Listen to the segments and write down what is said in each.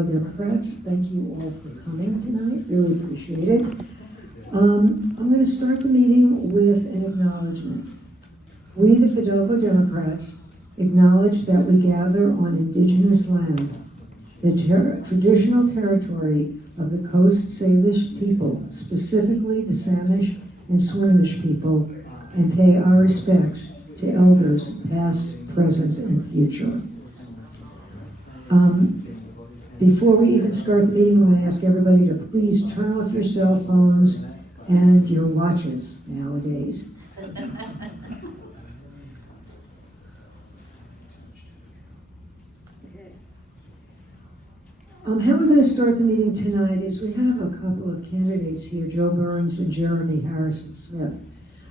fellow Democrats. Thank you all for coming tonight. Really appreciate it. I'm going to start the meeting with an acknowledgement. We, the Fidalgo Democrats, acknowledge that we gather on indigenous land, the traditional territory of the Coast Salish people, specifically the Samish and Swinomish people, and pay our respects to elders past, present, and future. Before we even start the meeting, I'm going to ask everybody to please turn off your cell phones and your watches nowadays. How we're going to start the meeting tonight is we have a couple of candidates here, Joe Burns and Jeremy Harrison Smith.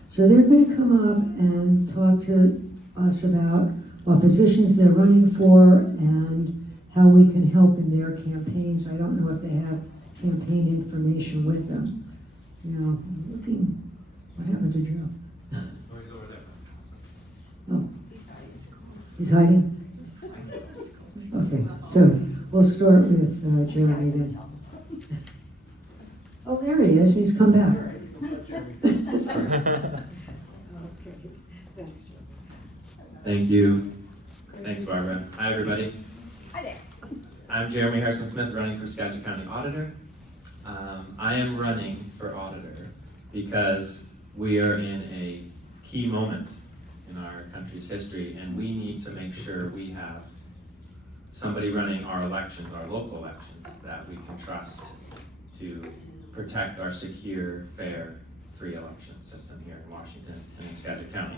So they're going to come up and talk to us about what positions they're running for and how we can help in their campaigns. I don't know if they have campaign information with them. Now, I'm looking, what happened to Joe? Oh, he's over there. Oh, he's hiding? Okay, so we'll start with Jeremy then. Oh, there he is, he's come back. Thank you. Thanks, Barbara. Hi, everybody. Hi there. I'm Jeremy Harrison Smith, running for Skagit County Auditor. I am running for auditor because we are in a key moment in our country's history, and we need to make sure we have somebody running our elections, our local elections, that we can trust to protect our secure, fair, free election system here in Washington and in Skagit County.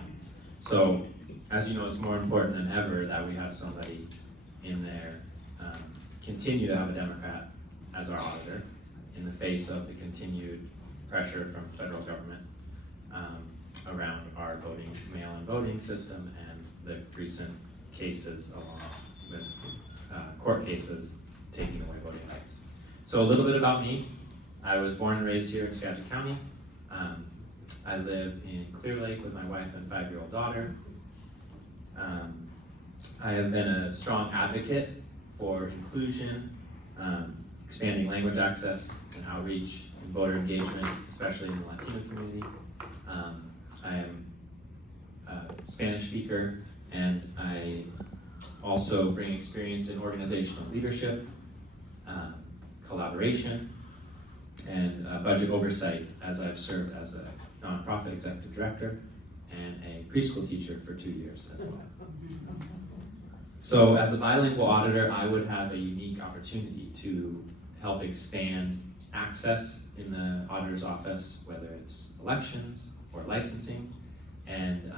So, as you know, it's more important than ever that we have somebody in there, continue to have a Democrat as our auditor in the face of the continued pressure from federal government around our mail-in voting system and the recent cases along with court cases taking away voting rights. So a little bit about me. I was born and raised here in Skagit County. I live in Clear Lake with my wife and 5-year-old daughter. I have been a strong advocate for inclusion, expanding language access and outreach and voter engagement, especially in the Latino community. I am a Spanish speaker, and I also bring experience in organizational leadership, collaboration, and budget oversight, as I've served as a nonprofit executive director and a preschool teacher for 2 years as well. So as a bilingual auditor, I would have a unique opportunity to help expand access in the auditor's office, whether it's elections or licensing, and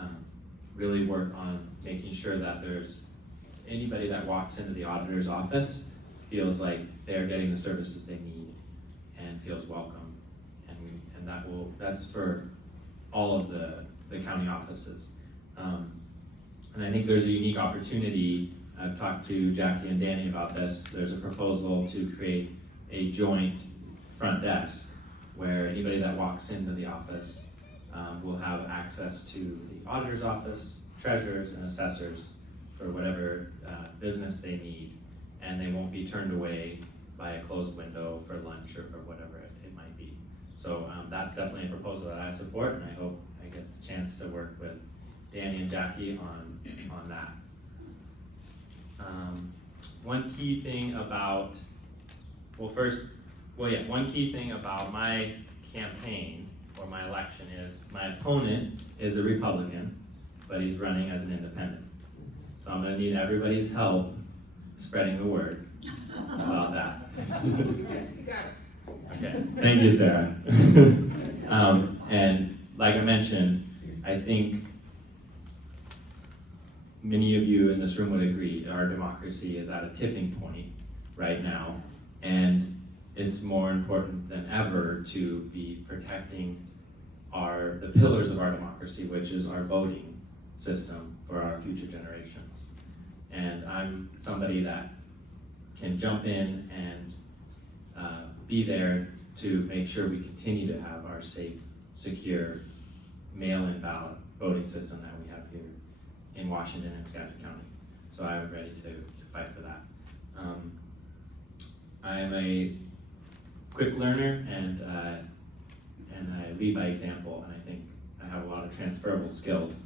really work on making sure that there's anybody that walks into the auditor's office feels like they're getting the services they need and feels welcome, and that's for all of the county offices. And I think there's a unique opportunity. I've talked to Jackie and Danny about this. There's a proposal to create a joint front desk where anybody that walks into the office will have access to the auditor's office, treasurers, and assessors for whatever business they need, and they won't be turned away by a closed window for lunch or whatever it might be. So that's definitely a proposal that I support, and I hope I get the chance to work with Danny and Jackie on that. One key thing about my campaign or my election is my opponent is a Republican, but he's running as an independent. So I'm going to need everybody's help spreading the word about that. You got it. Okay, thank you, Sarah. And like I mentioned, I think many of you in this room would agree our democracy is at a tipping point right now, and it's more important than ever to be protecting the pillars of our democracy, which is our voting system for our future generations. And I'm somebody that can jump in and be there to make sure we continue to have our safe, secure, mail-in ballot voting system that we have here in Washington and Skagit County. So I'm ready to fight for that. I am a quick learner and I lead by example, and I think I have a lot of transferable skills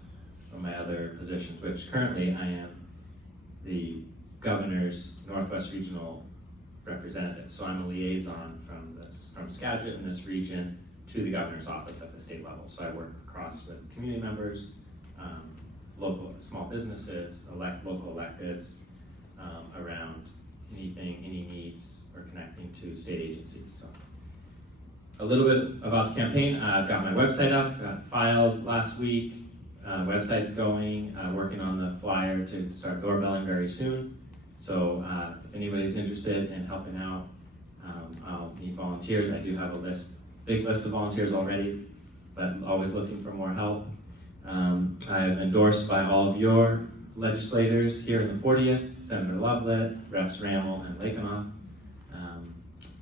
from my other positions, which currently I am the governor's Northwest Regional representative. So I'm a liaison from Skagit in this region to the governor's office at the state level. So I work across with community members, local small businesses, local electeds, around any needs or connecting to state agencies. So a little bit about the campaign. I've got my website up, got filed last week. Website's going, working on the flyer to start doorbelling very soon. So if anybody's interested in helping out, I'll need volunteers. I do have a big list of volunteers already, but always looking for more help. I'm endorsed by all of your legislators here in the 40th, Senator Lovelet, Reps Rammel, and Lakeanoff.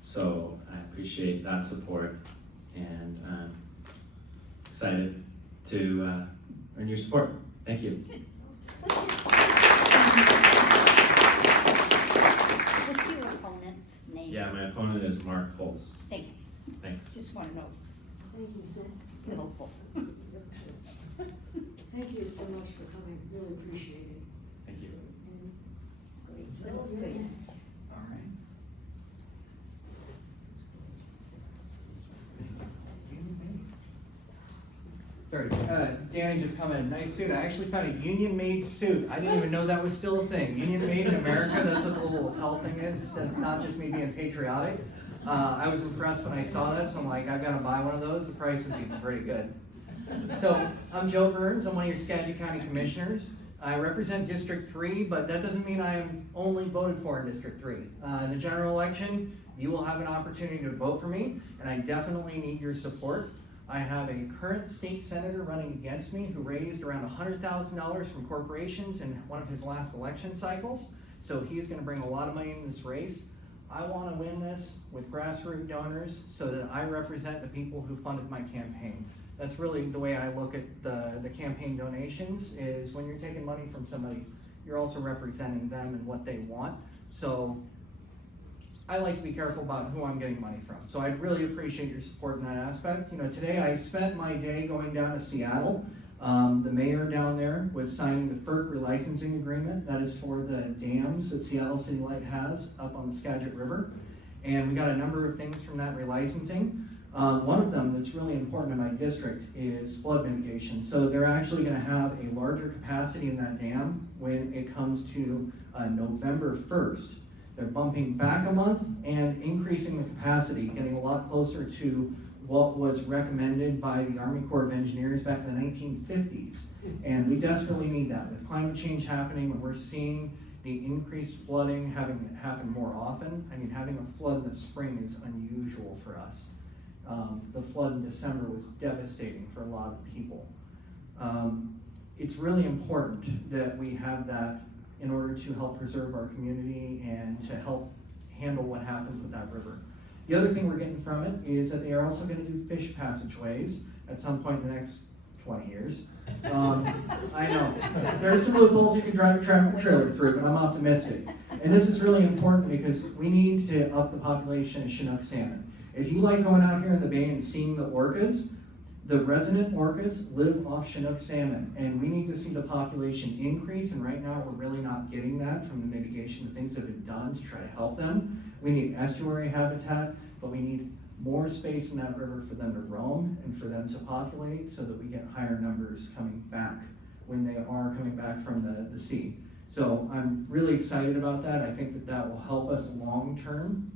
So I appreciate that support, and I'm excited to earn your support. Thank you. What's your opponent's name? Yeah, my opponent is Mark Holz. Thank you. Thanks. Just want to know. Thank you so, You're hopeful. thank you so much for coming, really appreciate it. Thank you. Great. All All right. Sorry, Danny just commented, nice suit. I actually found a union-made suit. I didn't even know that was still a thing. Union-made in America, that's what the little lapel thing is. That's not just me being patriotic. I was impressed when I saw this. I'm like, I've got to buy one of those. The price was even pretty good. So, I'm Joe Burns. I'm one of your Skagit County Commissioners. I represent District 3, but that doesn't mean I am only voted for in District 3. In the general election, you will have an opportunity to vote for me, and I definitely need your support. I have a current state senator running against me who raised around $100,000 from corporations in one of his last election cycles. So he's going to bring a lot of money in this race. I want to win this with grassroots donors so that I represent the people who funded my campaign. That's really the way I look at the campaign donations, is when you're taking money from somebody, you're also representing them and what they want. So I like to be careful about who I'm getting money from. So I'd really appreciate your support in that aspect. You know, today I spent my day going down to Seattle. The mayor down there was signing the FERC relicensing agreement. That is for the dams that Seattle City Light has up on the Skagit River. And we got a number of things from that relicensing. One of them that's really important in my district is flood mitigation. So they're actually going to have a larger capacity in that dam when it comes to November 1st. They're bumping back a month and increasing the capacity, getting a lot closer to what was recommended by the Army Corps of Engineers back in the 1950s. And we desperately need that. With climate change happening, when we're seeing the increased flooding having it happen more often, I mean, having a flood in the spring is unusual for us. The flood in December was devastating for a lot of people. It's really important that we have that in order to help preserve our community and to help handle what happens with that river. The other thing we're getting from it is that they are also going to do fish passageways at some point in the next 20 years. I know, there's some loopholes you can drive a tractor trailer through, but I'm optimistic. And this is really important because we need to up the population of Chinook salmon. If you like going out here in the bay and seeing the orcas, the resident orcas live off Chinook salmon, and we need to see the population increase, and right now we're really not getting that from the mitigation of things that have been done to try to help them. We need estuary habitat, but we need more space in that river for them to roam and for them to populate so that we get higher numbers coming back when they are coming back from the sea. So I'm really excited about that. I think that that will help us long term.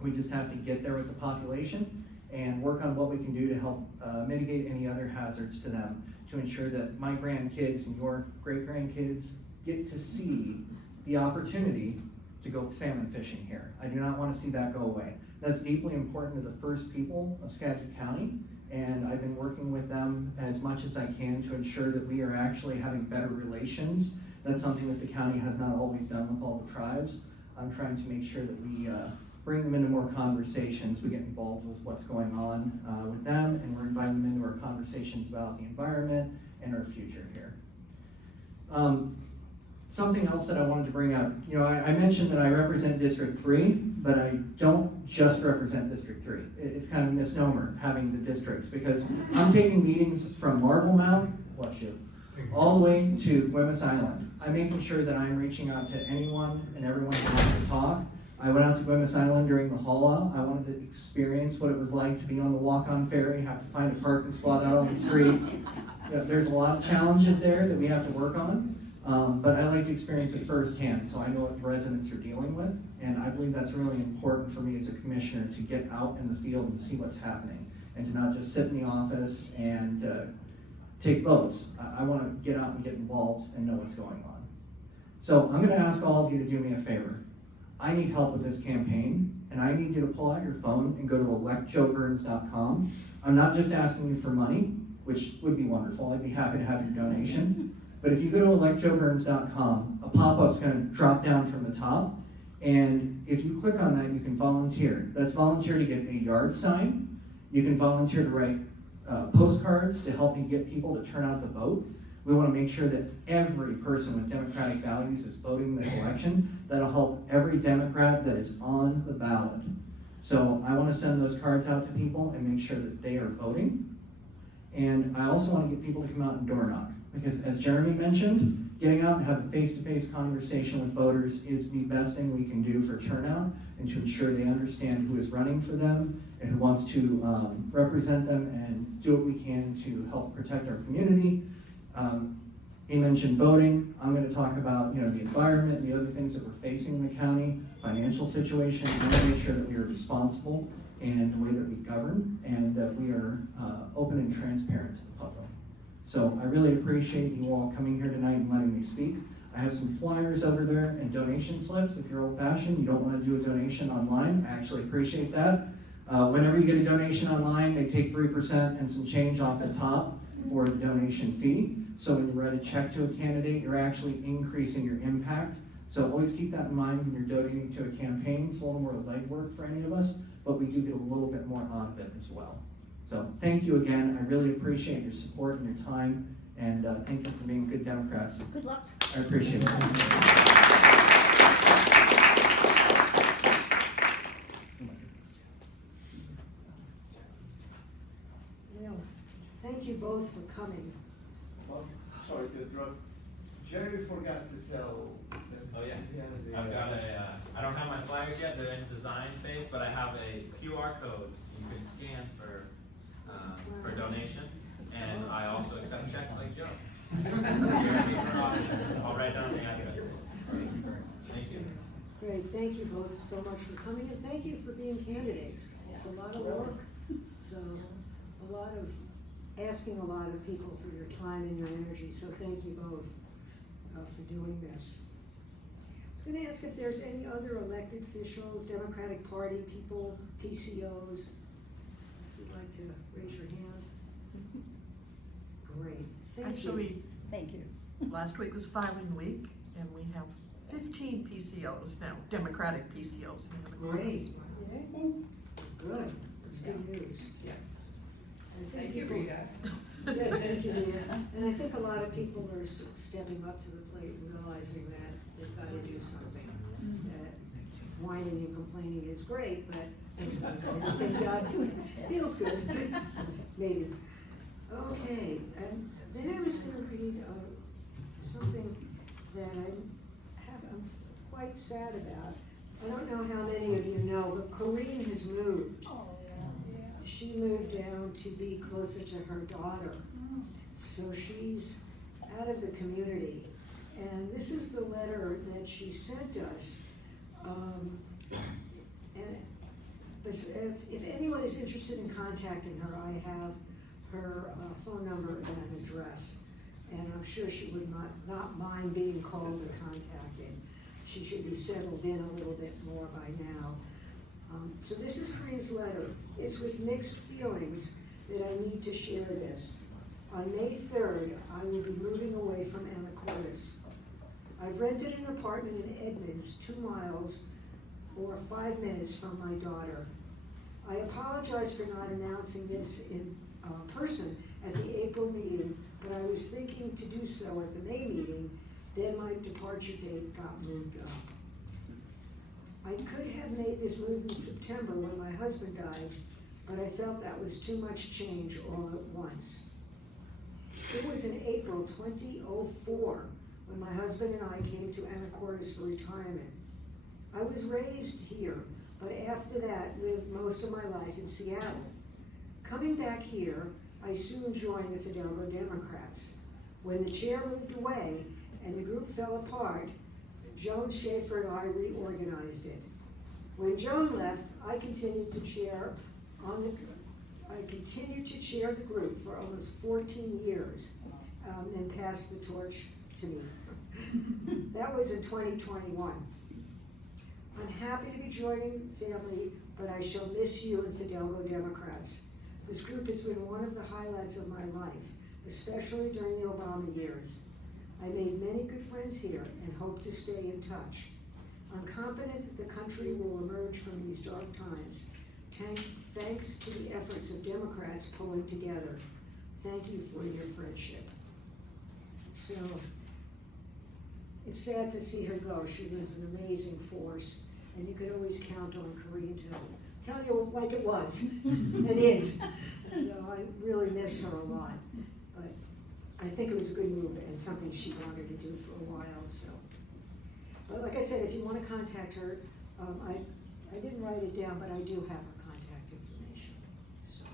We just have to get there with the population and work on what we can do to help mitigate any other hazards to them, to ensure that my grandkids and your great-grandkids get to see the opportunity to go salmon fishing here. I do not want to see that go away. That's deeply important to the first people of Skagit County, and I've been working with them as much as I can to ensure that we are actually having better relations. That's something that the county has not always done with all the tribes. I'm trying to make sure that we bring them into more conversations. We get involved with what's going on with them, and we're inviting them into our conversations about the environment and our future here. Something else that I wanted to bring up, you know, I mentioned that I represent District 3. but I don't just represent District 3. It's kind of a misnomer having the districts, because I'm taking meetings from Marble Mount, bless you, all the way to Guemes Island. I'm making sure that I'm reaching out to anyone and everyone who wants to talk. I went out to Guemes Island during the haul-out. I wanted to experience what it was like to be on the walk-on ferry, have to find a parking spot out on the street. There's a lot of challenges there that we have to work on, but I like to experience it firsthand, so I know what the residents are dealing with, and I believe that's really important for me as a commissioner, to get out in the field and see what's happening, and to not just sit in the office and take votes. I want to get out and get involved and know what's going on. So I'm going to ask all of you to do me a favor. I need help with this campaign, and I need you to pull out your phone and go to electjoeburns.com. I'm not just asking you for money, which would be wonderful. I'd be happy to have your donation. But if you go to electjoeburns.com, a pop-up's going to drop down from the top, and if you click on that, you can volunteer. That's volunteer to get a yard sign. You can volunteer to write postcards to help me get people to turn out the vote. We want to make sure that every person with democratic values is voting this election. That'll help every Democrat that is on the ballot. So I want to send those cards out to people and make sure that they are voting. And I also want to get people to come out and door knock, because as Jeremy mentioned, getting out and have a face-to-face conversation with voters is the best thing we can do for turnout and to ensure they understand who is running for them and who wants to represent them, and do what we can to help protect our community. He mentioned voting. I'm going to talk about the environment and the other things that we're facing in the county, financial situation. We want to make sure that we are responsible in the way that we govern, and that we are open and transparent to the public. So I really appreciate you all coming here tonight and letting me speak. I have some flyers over there and donation slips. If you're old-fashioned, you don't want to do a donation online, I actually appreciate that. Whenever you get a donation online, they take 3% and some change off the top for the donation fee. So when you write a check to a candidate, you're actually increasing your impact. So always keep that in mind when you're donating to a campaign. It's a little more legwork for any of us, but we do get a little bit more out of it as well. So thank you again. I really appreciate your support and your time, and thank you for being good Democrats. Good luck. I appreciate it. Well, thank you both for coming. Well, sorry to interrupt. Jerry forgot to tell. Oh yeah, he has a, I've got I don't have my flyers yet, they're in design phase, but I have a QR code you can scan for donation, and I also accept checks like Joe. I'll write down the address. Thank you. Great, thank you both so much for coming, and thank you for being candidates. It's a lot of work. It's a lot of, asking a lot of people for your time and your energy, so thank you both for doing this. I was going to ask if there's any other elected officials, Democratic Party people, PCOs. If you'd like to raise your hand. Great, thank you. Actually, Thank you. last week was filing week, and we have 15 PCOs now, Democratic PCOs. Great. Good, that's good news. Yeah. I think people- Yes, thank you, Leah. And I think a lot of people are stepping up to the plate, realizing that they've got to do something. That whining and complaining is great, but anything done feels good, maybe. Okay, and then I was going to read something that I'm quite sad about. I don't know how many of you know, but Corrine has moved. She moved down to be closer to her daughter. So she's out of the community. And this is the letter that she sent us. And if anyone is interested in contacting her, I have her phone number and address. And I'm sure she would not mind being called or contacted. She should be settled in a little bit more by now. So this is Corinne's letter. It's with mixed feelings that I need to share this. On May 3rd, I will be moving away from Anacortes. I've rented an apartment in Edmonds, 2 miles or 5 minutes from my daughter. I apologize for not announcing this in person at the April meeting, but I was thinking to do so at the May meeting, then my departure date got moved up. I could have made this move in September when my husband died, but I felt that was too much change all at once. It was in April 2004 when my husband and I came to Anacortes for retirement. I was raised here, but after that lived most of my life in Seattle. Coming back here, I soon joined the Fidalgo Democrats. When the chair moved away and the group fell apart, Joan Schaefer and I reorganized it. When Joan left, I continued to chair the group for almost 14 years, and passed the torch to me. That was in 2021. I'm happy to be joining the family, but I shall miss you and Fidalgo Democrats. This group has been one of the highlights of my life, especially during the Obama years. I made many good friends here and hope to stay in touch. I'm confident that the country will emerge from these dark times, thanks to the efforts of Democrats pulling together. Thank you for your friendship. So, it's sad to see her go. She was an amazing force, and you could always count on Corinne to tell you like it was. It is. So I really miss her a lot. But I think it was a good move and something she wanted to do for a while. So, but like I said, if you want to contact her, I didn't write it down, but I do have her contact information. So,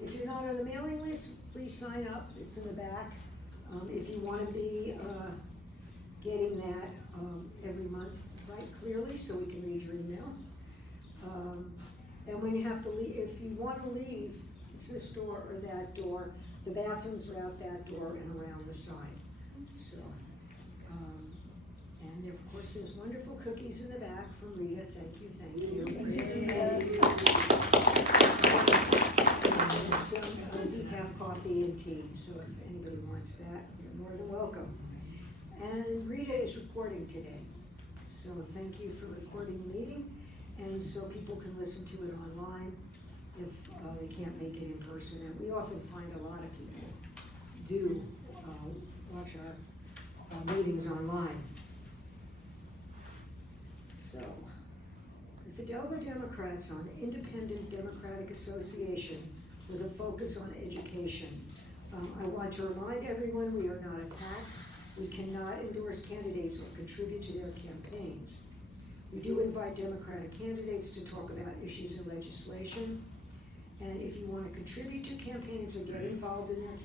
if you're not on the mailing list, please sign up. It's in the back. If you want to be getting that every month, write clearly so we can read your email. And when you have to leave, if you want to leave, it's this door or that door. The bathrooms are out that door and around the side. So, and there, of course, there's wonderful cookies in the back from Rita. Thank you, thank you. And some decaf coffee and tea. So if anybody wants that, you're more than welcome. And Rita is recording today. So thank you for recording the meeting. And so people can listen to it online if they can't make it in person. And we often find a lot of people do watch our meetings online. So, the Fidalgo Democrats are an independent democratic association with a focus on education. I want to remind everyone we are not a PAC. We cannot endorse candidates or contribute to their campaigns. We do invite Democratic candidates to talk about issues and legislation. And if you want to contribute to campaigns or get involved in their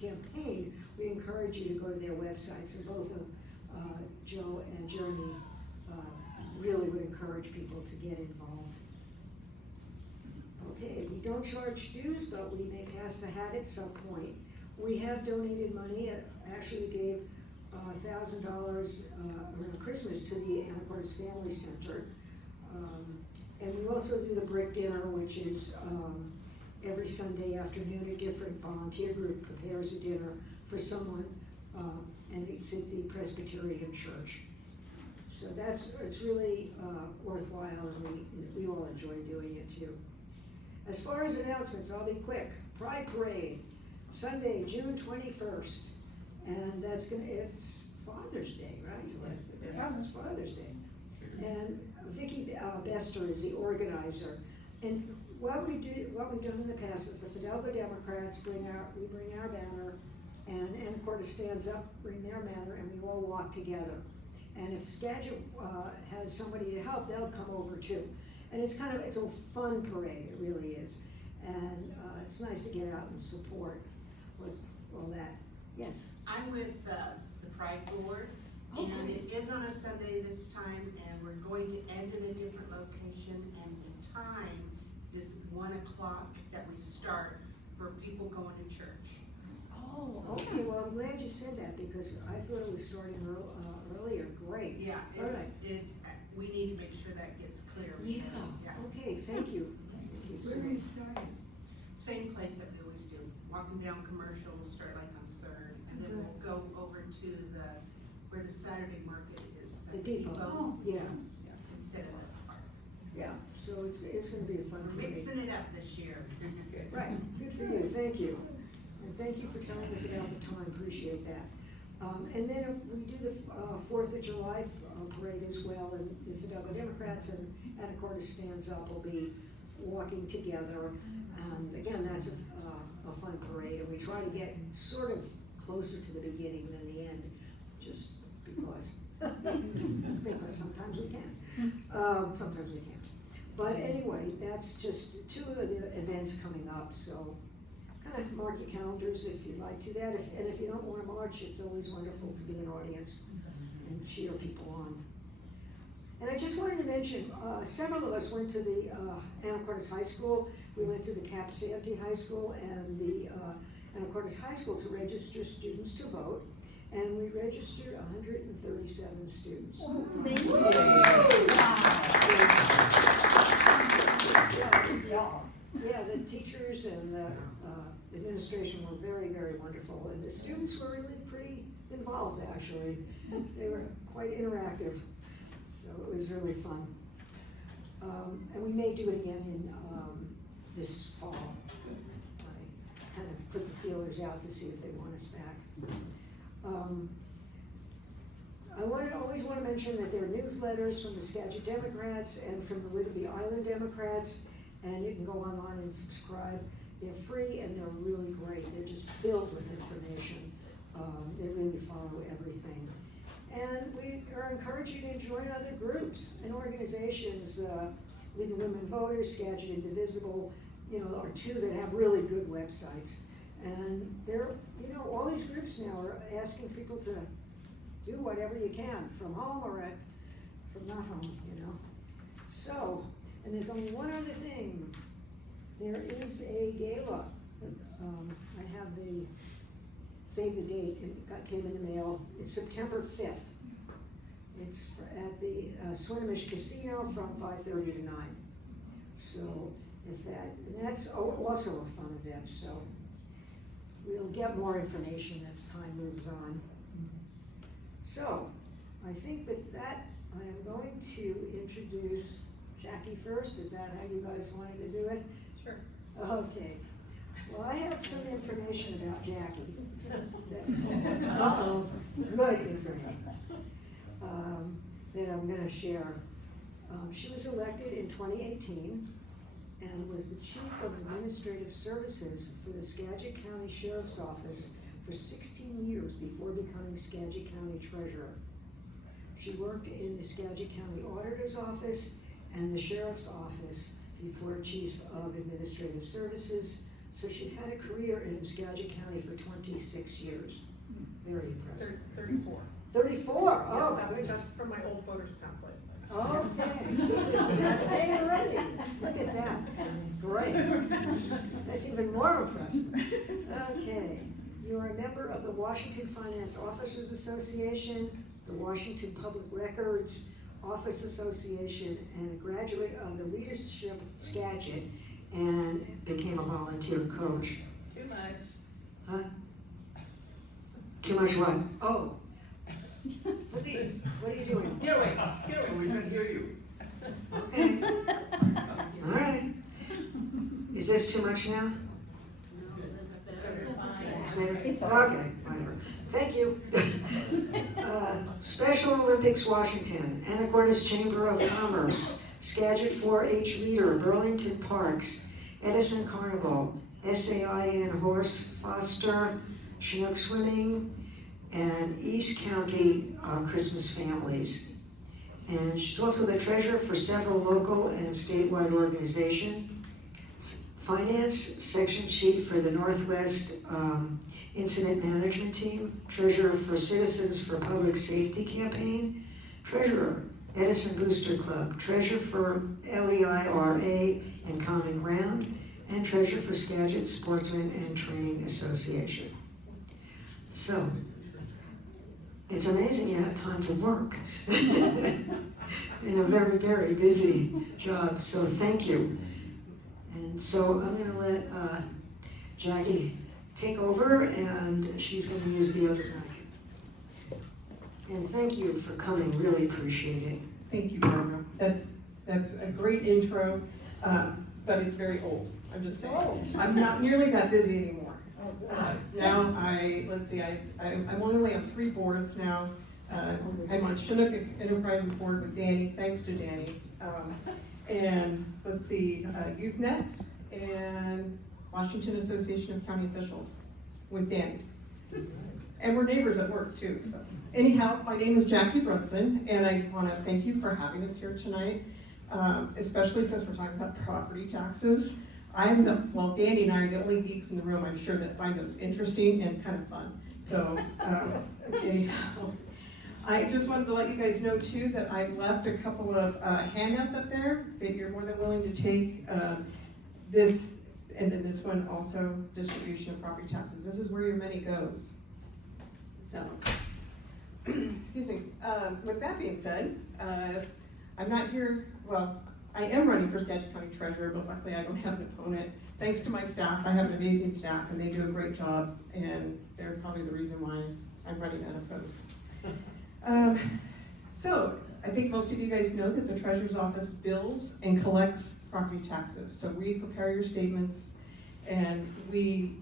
campaign, we encourage you to go to their websites. And both of Joe and Jeremy really would encourage people to get involved. Okay, we don't charge dues, but we may pass the hat at some point. We have donated money. Actually, we gave $1,000 around Christmas to the Anacortes Family Center. And we also do the brick dinner, which is every Sunday afternoon, a different volunteer group prepares a dinner for someone, and it's at the Presbyterian Church. So it's really worthwhile, and we all enjoy doing it too. As far as announcements, I'll be quick. Pride Parade, Sunday, June 21st. And it's Father's Day, right? Yes. Yeah, it's Father's Day. And Vicki Bester is the organizer. And what we've done in the past is the Fidalgo Democrats we bring our banner, and Anacortes stands up, bring their banner, and we all walk together. And if Skagit has somebody to help, they'll come over too. And it's a fun parade, it really is. And it's nice to get out and support all that. Yes? I'm with the Pride Board, and it is on a Sunday this time, and we're going to end in a different location, and the time is 1 o'clock that we start for people going to church. Oh, okay, well, I'm glad you said that, because I thought it was starting earlier. Great. Yeah, All right. We need to make sure that gets clear. Yeah, Yeah. okay, thank you. Thank you so much. Same place that we always do. Walking down Commercial, we'll start like on 3rd, and then we'll go over to where the Saturday market is. The depot. Oh, yeah. Instead of the park. Yeah, so it's gonna be a fun We're parade. mixing it up this year. Right, good for you, thank you. And thank you for telling us about the time, appreciate that. And then we do the 4th of July parade as well, and the Fidelco Democrats and Anacortes Stands Up will be walking together. And again, that's a fun parade, and we try to get sort of closer to the beginning than the end, just because. Because sometimes we can, sometimes we can't. But anyway, that's just two of the events coming up, so kind of mark your calendars if you'd like to that. And if you don't want to march, it's always wonderful to be an audience and cheer people on. And I just wanted to mention, several of us went to the Anacortes High School. We went to the Cap Santee High School and the Anacortes High School to register students to vote. And we registered 137 students. Thank you. Yeah, the teachers and the administration were very, very wonderful. And the students were really pretty involved, actually. They were quite interactive. So it was really fun. And we may do it again in this fall. I kind of put the feelers out to see if they want us back. I always want to mention that there are newsletters from the Skagit Democrats and from the Whidbey Island Democrats, and you can go online and subscribe. They're free and they're really great. They're just filled with information. They really follow everything. And we are encouraging you to join other groups and organizations. League of Women Voters, Skagit Indivisible, are two that have really good websites. And they're, all these groups now are asking people to do whatever you can, from home or from not home, So, and there's only one other thing. There is a gala. I have the, save the date, it came in the mail. It's September 5th. It's at the Swinomish Casino from 5:30 to 9. So, and that's also a fun event, so we'll get more information as time moves on. So, I think with that, I am going to introduce Jackie first. Is that how you guys wanted to do it? Sure. Okay. Well, I have some information about Jackie. Uh-oh, good information. That I'm going to share. She was elected in 2018 and was the Chief of Administrative Services for the Skagit County Sheriff's Office for 16 years before becoming Skagit County Treasurer. She worked in the Skagit County Auditor's Office and the Sheriff's Office before Chief of Administrative Services, so she's had a career in Skagit County for 26 years. Very impressive. 34. 34, oh Yeah, my that's goodness. from my old voters pamphlet. Okay, so this is out of date already. Look at that. Great. That's even more impressive. Okay, you are a member of the Washington Finance Officers Association, the Washington Public Records Office Association, and a graduate of the Leadership Skagit, and became a volunteer coach. Too much. Huh? Too much what? Oh. What are you doing? Get away, get So away. we can hear you. Okay. All right. Is this too much now? It's better? It's all Okay, whatever. Thank you. Special Olympics Washington, Anacortes Chamber of Commerce, Skagit 4-H leader, Burlington Parks, Edison Carnival, SAIN Horse Foster, Chinook Swimming, and East County Christmas Families. And she's also the treasurer for several local and statewide organizations. Finance section chief for the Northwest Incident Management Team, treasurer for Citizens for Public Safety Campaign, treasurer, Edison Booster Club, treasurer for LEIRA and Common Ground, and treasurer for Skagit Sportsman and Training Association. So, it's amazing you have time to work in a very, very busy job, so thank you. And so I'm going to let Jackie take over, and she's going to use the other mic. And thank you for coming, really appreciate it. Thank you, Barbara. That's a great intro, but it's very old. I'm just saying. I'm not nearly that busy anymore. Now I'm only on 3 boards now. I'm on Chinook Enterprises Board with Danny, thanks to Danny. And let's see, YouthNet and Washington Association of County Officials with Danny. And we're neighbors at work too, so. Anyhow, my name is Jackie Brunson, and I wanna thank you for having us here tonight, especially since we're talking about property taxes. Well, Danny and I are the only geeks in the room, I'm sure, that find those interesting and kind of fun. So, anyhow, I just wanted to let you guys know too that I left a couple of handouts up there that you're more than willing to take. This, and then this one also, distribution of property taxes. This is where your money goes. So, excuse me. With that being said, I'm not here, well, I am running for Skagit County Treasurer, but luckily I don't have an opponent. Thanks to my staff, I have an amazing staff and they do a great job, and they're probably the reason why I'm running unopposed. So, I think most of you guys know that the Treasurer's Office bills and collects property taxes. So we prepare your statements and we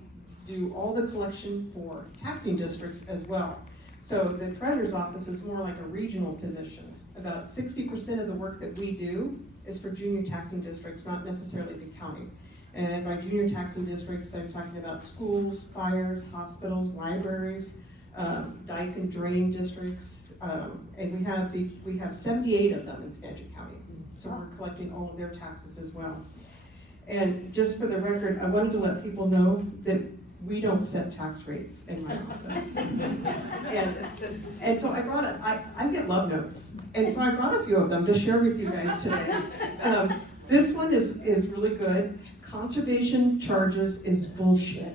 do all the collection for taxing districts as well. So the Treasurer's Office is more like a regional position. About 60% of the work that we do is for junior taxing districts, not necessarily the county. And by junior taxing districts, I'm talking about schools, fires, hospitals, libraries, dike and drain districts, and we have 78 of them in Skagit County. So we're collecting all of their taxes as well. And just for the record, I wanted to let people know that we don't set tax rates in my office. And so I brought I get love notes, and so I brought a few of them to share with you guys today. This one is really good. Conservation charges is bullshit.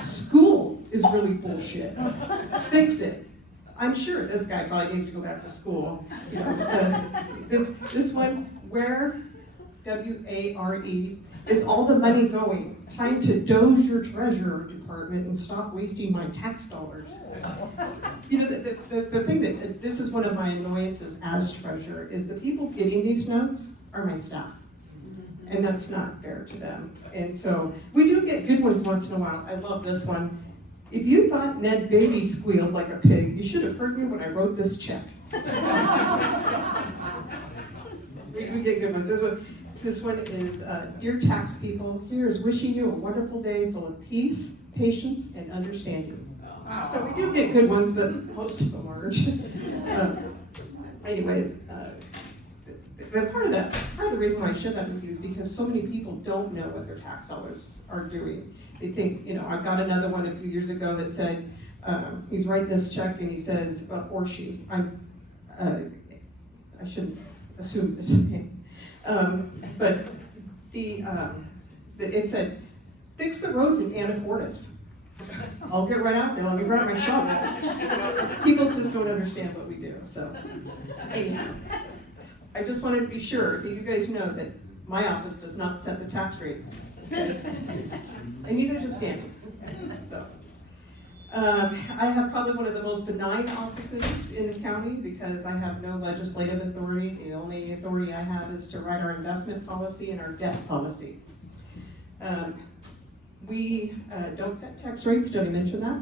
School is really bullshit. Fix it. I'm sure this guy probably needs to go back to school. You know, this one, where, W-A-R-E, is all the money going? Time to doze your treasurer department and stop wasting my tax dollars. You know, the thing that, this is one of my annoyances as treasurer, is the people getting these notes are my staff. And that's not fair to them. And so, we do get good ones once in a while. I love this one. If you thought Ned Baby squealed like a pig, you should have heard me when I wrote this check. We get good ones. This one is, dear tax people, here is wishing you a wonderful day full of peace, patience, and understanding. So we do get good ones, but most of them aren't. Anyways, but part of the reason why I share that with you is because so many people don't know what their tax dollars are doing. They think, you know, I got another one a few years ago that said, he's writing this check and he says, or she, I shouldn't assume this name. But it said, fix the roads in Anacortes. I'll get right out there, let me grab my shovel. People just don't understand what we do, so. Anyhow, I just wanted to be sure that you guys know that my office does not set the tax rates. And neither does Danny's. So, I have probably one of the most benign offices in the county because I have no legislative authority. The only authority I have is to write our investment policy and our debt policy. We don't set tax rates, did I mention that?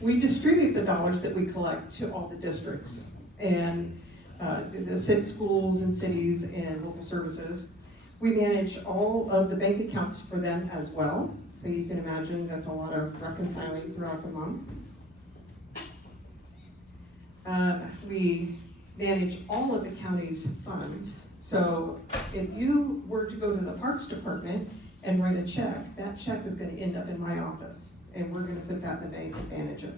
We distribute the dollars that we collect to all the districts and the schools and cities and local services. We manage all of the bank accounts for them as well. So you can imagine that's a lot of reconciling throughout the month. We manage all of the county's funds. So if you were to go to the Parks Department and write a check, that check is going to end up in my office. And we're going to put that in the bank and manage it.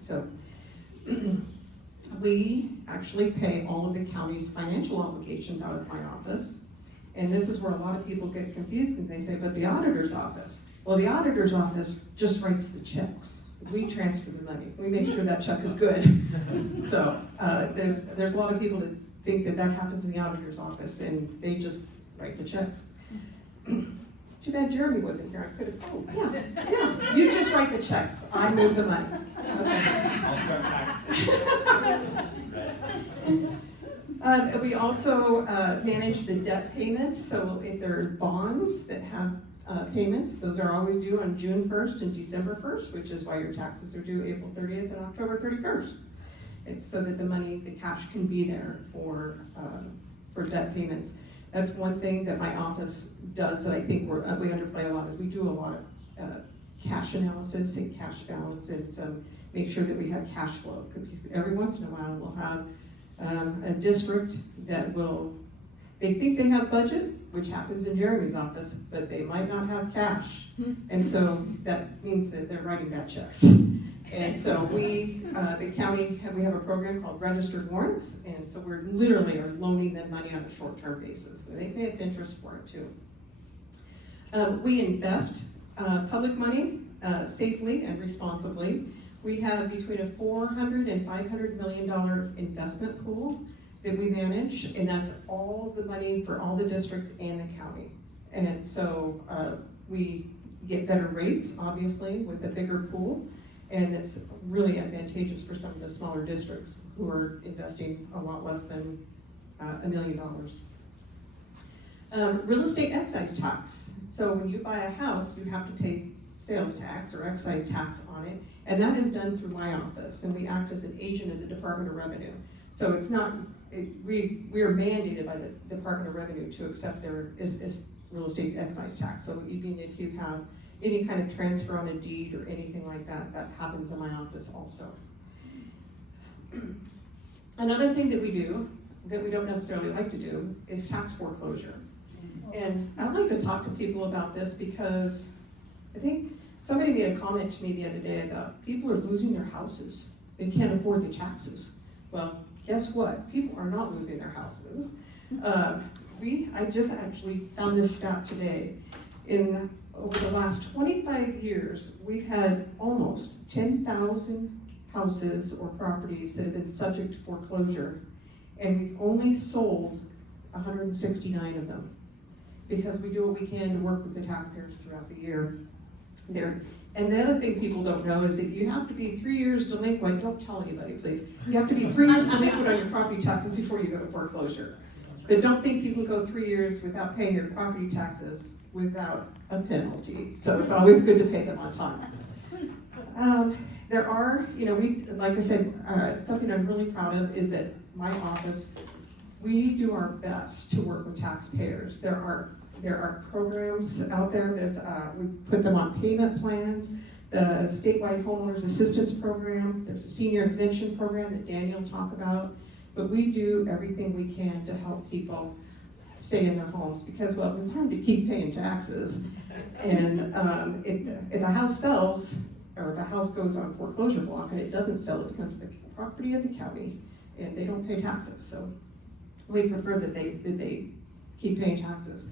So we actually pay all of the county's financial obligations out of my office. And this is where a lot of people get confused and they say, but the auditor's office. Well, the auditor's office just writes the checks. We transfer the money. We make sure that check is good. So there's a lot of people that think that happens in the auditor's office and they just write the checks. Too bad Jeremy wasn't here. I could have, yeah, you just write the checks. I move the money. Okay. We also manage the debt payments. So if there are bonds that have payments. Those are always due on June 1st and December 1st, which is why your taxes are due April 30th and October 31st. It's so that the cash can be there for debt payments. That's one thing that my office does that I think we underplay a lot, is we do a lot of cash analysis and cash balance, and so make sure that we have cash flow. Every once in a while, we'll have a district that they think they have budget, which happens in Jeremy's office, but they might not have cash. And so that means that they're writing bad checks. And so the county, we have a program called registered warrants, and so we're literally are loaning them money on a short-term basis. And they pay us interest for it too. We invest public money safely and responsibly. We have between a $400 and $500 million investment pool that we manage, and that's all the money for all the districts and the county. And so we get better rates, obviously, with a bigger pool, and it's really advantageous for some of the smaller districts who are investing a lot less than $1 million. Real estate excise tax. So when you buy a house, you have to pay sales tax or excise tax on it, and that is done through my office, and we act as an agent of the Department of Revenue. So it's not, we are mandated by the Department of Revenue to accept their real estate excise tax. So even if you have any kind of transfer on a deed or anything like that, that happens in my office also. Another thing that we do, that we don't necessarily like to do, is tax foreclosure. And I'd like to talk to people about this because I think somebody made a comment to me the other day about people are losing their houses. They can't afford the taxes. Well, guess what? People are not losing their houses. I just actually found this stat today. Over the last 25 years, we've had almost 10,000 houses or properties that have been subject to foreclosure, and we've only sold 169 of them because we do what we can to work with the taxpayers throughout the year. And the other thing people don't know is that you have to be 3 years delinquent. Don't tell anybody, please. You have to be 3 years delinquent on your property taxes before you go to foreclosure. But don't think you can go 3 years without paying your property taxes without a penalty. So it's always good to pay them on time. There are, like I said, something I'm really proud of is that my office, we do our best to work with taxpayers. There are programs out there. We put them on payment plans, the statewide homeowners assistance program. There's a senior exemption program that Daniel talked about. But we do everything we can to help people stay in their homes because, well, we want them to keep paying taxes. And if a house sells, or if a house goes on foreclosure block and it doesn't sell, it becomes the property of the county, and they don't pay taxes. So we prefer that they keep paying taxes.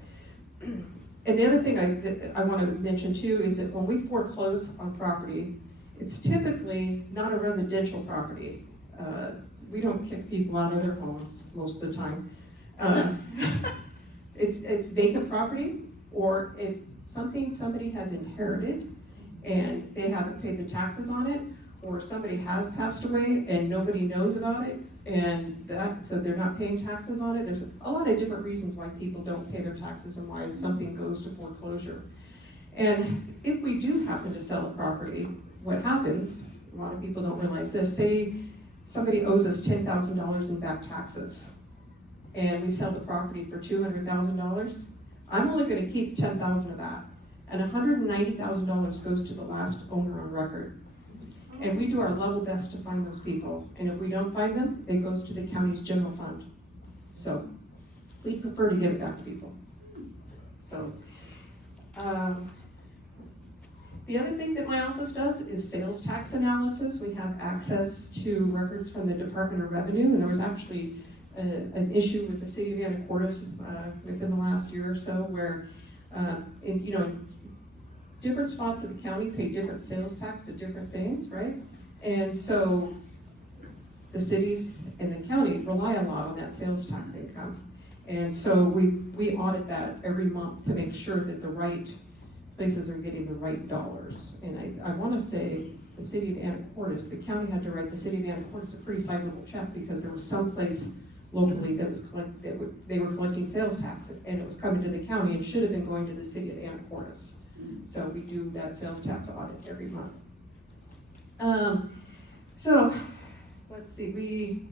And the other thing I want to mention too is that when we foreclose on property, it's typically not a residential property. We don't kick people out of their homes most of the time. It's vacant property, or it's something somebody has inherited and they haven't paid the taxes on it, or somebody has passed away and nobody knows about it, and so they're not paying taxes on it. There's a lot of different reasons why people don't pay their taxes and why something goes to foreclosure. And if we do happen to sell a property, what happens, a lot of people don't realize this, say somebody owes us $10,000 in back taxes, and we sell the property for $200,000, I'm only gonna keep $10,000 of that, and $190,000 goes to the last owner on record. And we do our level best to find those people, and if we don't find them, it goes to the county's general fund. So we prefer to give it back to people. So the other thing that my office does is sales tax analysis. We have access to records from the Department of Revenue, and there was actually an issue with the city of Anacortes within the last year or so where, different spots of the county pay different sales tax to different things, right? And so the cities and the county rely a lot on that sales tax income. And so we audit that every month to make sure that the right places are getting the right dollars. And I want to say the city of Anacortes, the county had to write the city of Anacortes a pretty sizable check because there was some place locally that was they were collecting sales tax, and it was coming to the county and should have been going to the city of Anacortes. So we do that sales tax audit every month. So, let's see,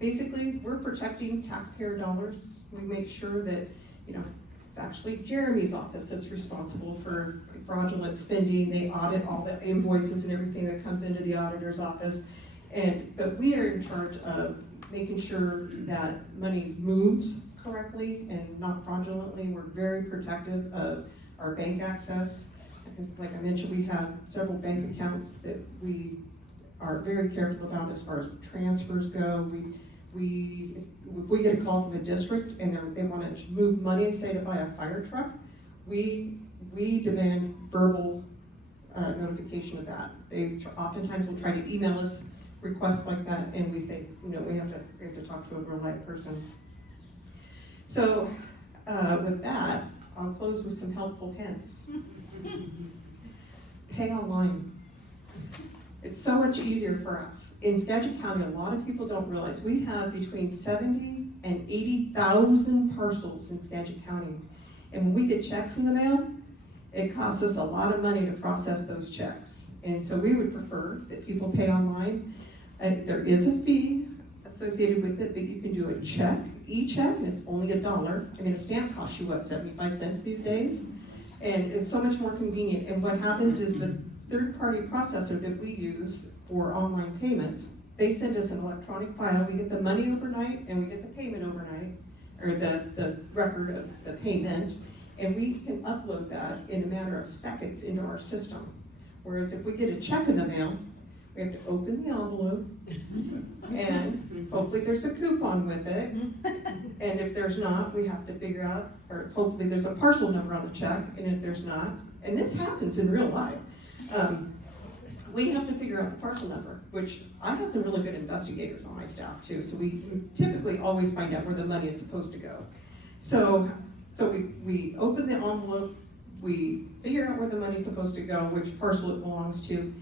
basically, we're protecting taxpayer dollars. We make sure that, it's actually Jeremy's office that's responsible for fraudulent spending. They audit all the invoices and everything that comes into the auditor's office. But we are in charge of making sure that money moves correctly and not fraudulently. We're very protective of our bank access. Because like I mentioned, we have several bank accounts that we are very careful about as far as transfers go. If we get a call from a district and they want to move money, say to buy a fire truck, we demand verbal notification of that. They oftentimes will try to email us requests like that, and we say, we have to talk to a real live person. So with that, I'll close with some helpful hints. Pay online. It's so much easier for us. In Skagit County, a lot of people don't realize we have between 70 and 80,000 parcels in Skagit County. And when we get checks in the mail, it costs us a lot of money to process those checks. And so we would prefer that people pay online. There is a fee associated with it, but you can do a check, e-check, and it's only $1. I mean, a stamp costs you, 75 cents these days? And it's so much more convenient. And what happens is the third-party processor that we use for online payments, they send us an electronic file. We get the money overnight, and we get the payment overnight, or the record of the payment, and we can upload that in a matter of seconds into our system. Whereas if we get a check in the mail, we have to open the envelope, and hopefully there's a coupon with it. And if there's not, we have to figure out, or hopefully there's a parcel number on the check, and if there's not, and this happens in real life, we have to figure out the parcel number, which I have some really good investigators on my staff too, so we typically always find out where the money is supposed to go. So we open the envelope, we figure out where the money's supposed to go, which parcel it belongs to.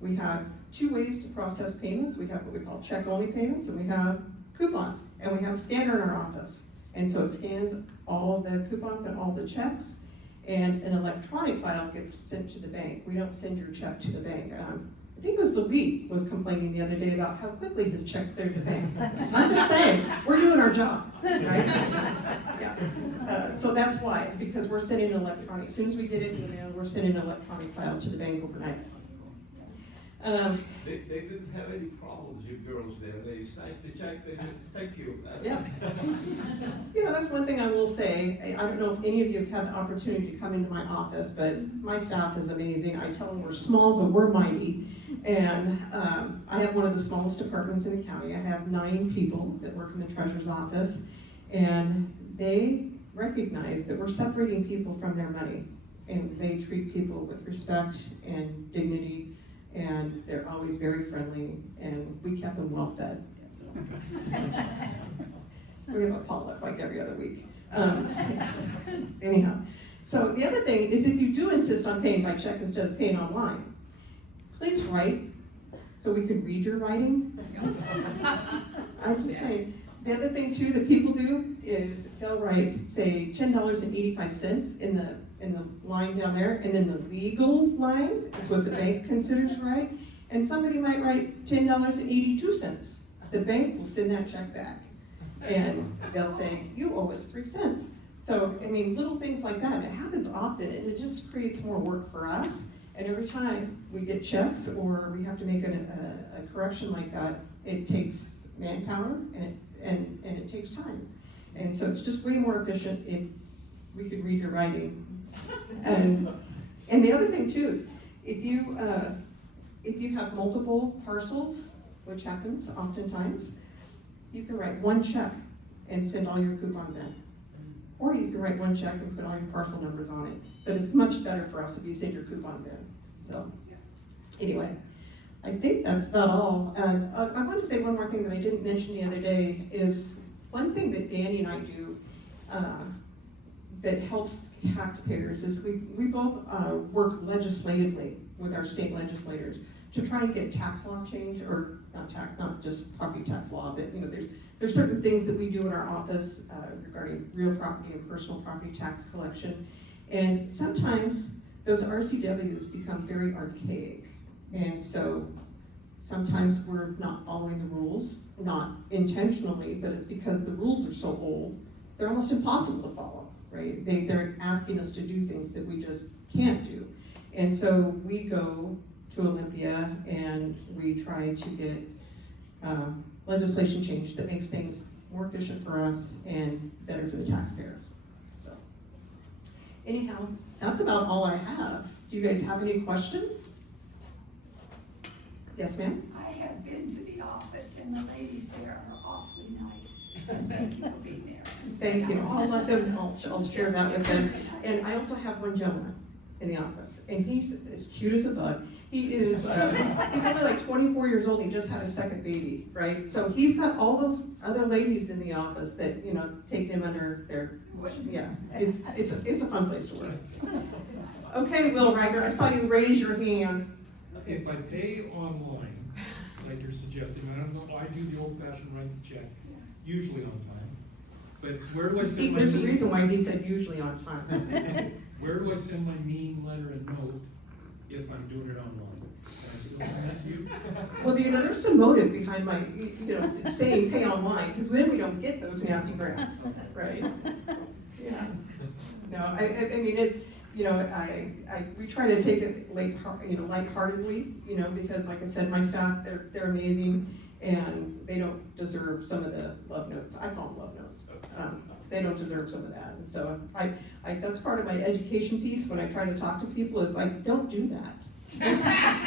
We have 2 ways to process payments. We have what we call check-only payments, and we have coupons, and we have a scanner in our office. And so it scans all the coupons and all the checks, and an electronic file gets sent to the bank. We don't send your check to the bank. I think it was Philippe was complaining the other day about how quickly his check cleared the bank. I'm just saying, we're doing our job, right? Yeah. So that's why, it's because we're sending an electronic, as soon as we get it in the mail, we're sending an electronic file to the bank overnight. They didn't have any problems, you girls there. They sniped the check, they said, thank you. Yeah. That's one thing I will say. I don't know if any of you have had the opportunity to come into my office, but my staff is amazing. I tell them we're small, but we're mighty. And I have one of the smallest departments in the county. I have 9 people that work in the treasurer's office, and they recognize that we're separating people from their money, and they treat people with respect and dignity, and they're always very friendly, and we kept them well fed. We have a potluck like every other week. Anyhow, so the other thing is, if you do insist on paying by check instead of paying online, please write so we can read your writing. I'm just saying. The other thing too that people do is they'll write, say, $10.85 in the line down there, and then the legal line is what the bank considers right, and somebody might write $10.82. The bank will send that check back, and they'll say, you owe us 3 cents. So, I mean, little things like that, it happens often, and it just creates more work for us, and every time we get checks or we have to make a correction like that, it takes manpower, and it takes time. And so it's just way more efficient if we could read your writing. And the other thing too is, if you have multiple parcels, which happens oftentimes, you can write 1 check and send all your coupons in. Or you can write 1 check and put all your parcel numbers on it. But it's much better for us if you send your coupons in. So, anyway, I think that's about all. I want to say one more thing that I didn't mention the other day is one thing that Danny and I do that helps taxpayers is we both work legislatively with our state legislators to try and get tax law change, or not just property tax law, but there's certain things that we do in our office regarding real property and personal property tax collection. And sometimes those RCWs become very archaic. And so sometimes we're not following the rules, not intentionally, but it's because the rules are so old, they're almost impossible to follow, right? They're asking us to do things that we just can't do. And so we go to Olympia and we try to get legislation changed that makes things more efficient for us and better for the taxpayers. So anyhow, that's about all I have. Do you guys have any questions? Yes, ma'am? I have been to the office and the ladies there are awfully nice. Thank you for being there. Thank you. I'll let them, I'll share that with them. And I also have one gentleman in the office, and he's as cute as a bug. He is, he's only like 24 years old, he just had a second baby, right? So he's got all those other ladies in the office that, you know, take him under their, yeah, it's a fun place to work. Okay, Will Riker, I saw you raise your hand. If I pay online, like you're suggesting, I don't know, I do the old fashioned write the check, usually on time. But where do I send my There's a mean, reason why he said usually on time. where do I send my mean letter and note if I'm doing it online? Can I still send that to you? Well, you know, there's some motive behind my, you know, saying pay online, because then we don't get those nasty grants, right? Yeah. No, I mean, it, you know, we try to take it lightheartedly, you know, because like I said, my staff, they're amazing, and they don't deserve some of the love notes. I call them love notes. They don't deserve some of that. And so that's part of my education piece when I try to talk to people is like, don't do that.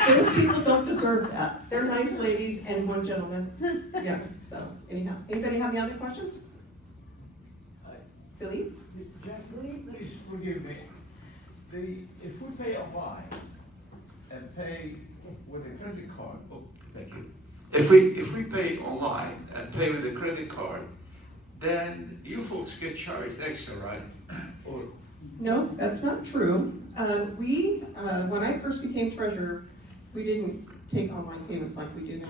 Those people don't deserve that. They're nice ladies and one gentleman. Yeah, so anyhow, anybody have any other questions? Billy? Jeff, please forgive me. If we pay online and pay with a credit card, oh, thank you. If we pay online and pay with a credit card, then you folks get charged extra, right? Or No, that's not true. When I first became treasurer, we didn't take online payments like we do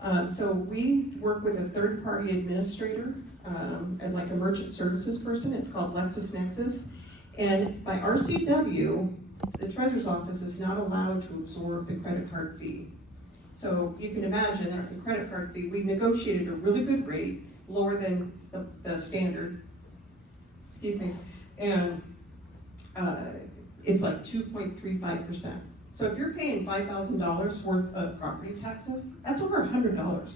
now. So we work with a third-party administrator and like a merchant services person. It's called LexisNexis. And by RCW, the treasurer's office is not allowed to absorb the credit card fee. So you can imagine that the credit card fee, we negotiated a really good rate, lower than the standard, excuse me, and it's like 2.35%. So if you're paying $5,000 worth of property taxes, that's over $100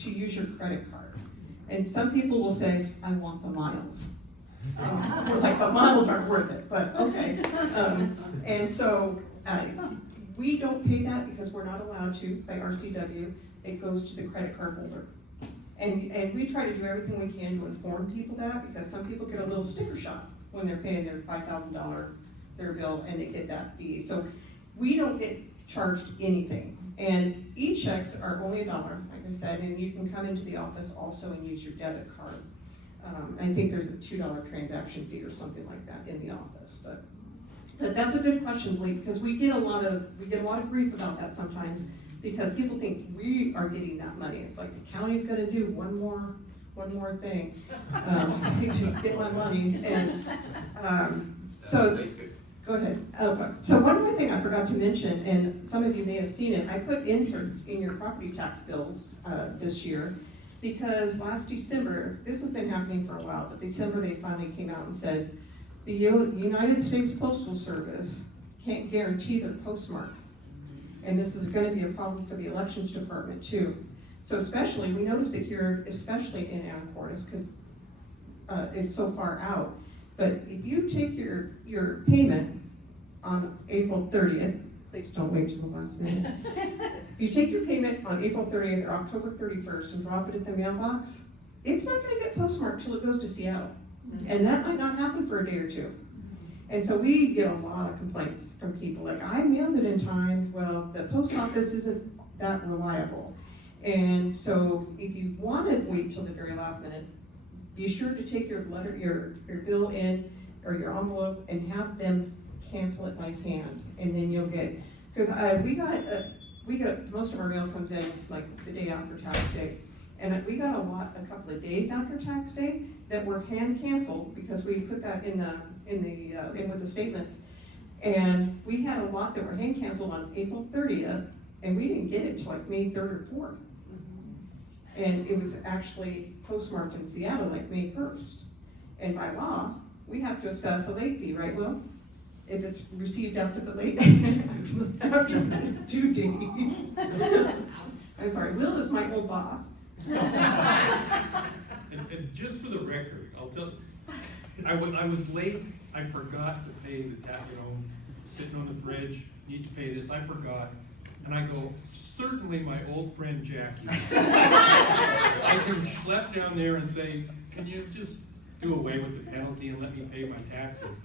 to use your credit card. And some people will say, I want the miles. We're like, the miles aren't worth it, but okay. And so we don't pay that because we're not allowed to by RCW. It goes to the credit card holder. And we try to do everything we can to inform people that, because some people get a little sticker shock when they're paying their $5,000 their bill and they get that fee. So we don't get charged anything. And e-checks are only $1, like I said, and you can come into the office also and use your debit card. I think there's a $2 transaction fee or something like that in the office, but that's a good question, Lee, because we get a lot of grief about that sometimes, because people think we are getting that money. It's like the county's gonna do one more thing to get my money, and so go ahead. So one more thing I forgot to mention, and some of you may have seen it, I put inserts in your property tax bills this year. Because last December, this has been happening for a while, but December they finally came out and said, the United States Postal Service can't guarantee their postmark. And this is gonna be a problem for the elections department too. So especially, we noticed it here, especially in Anacortes, because it's so far out. But if you take your payment on April 30th, please don't wait till the last minute. If you take your payment on April 30th or October 31st and drop it at the mailbox, it's not gonna get postmarked till it goes to Seattle. And that might not happen for a day or two. And so we get a lot of complaints from people like, I mailed it in time. Well, the post office isn't that reliable. And so if you wanna wait till the very last minute, be sure to take your bill in, or your envelope, and have them cancel it by hand, and then you'll get, because we got most of our mail comes in like the day after tax day, And we got a couple of days after tax day that were hand canceled because we put that in with the statements. And we had a lot that were hand canceled on April 30th, and we didn't get it till like May 3rd or 4th. And it was actually postmarked in Seattle like May 1st. And by law, we have to assess a late fee, right, Will? If it's received after the late, after the due date. I'm sorry, Will is my old boss. And just for the record, I'll tell, I was late, I forgot to pay the sitting on the fridge, need to pay this, I forgot. And I go, certainly my old friend Jackie. I can schlep down there and say, can you just do away with the penalty and let me pay my taxes?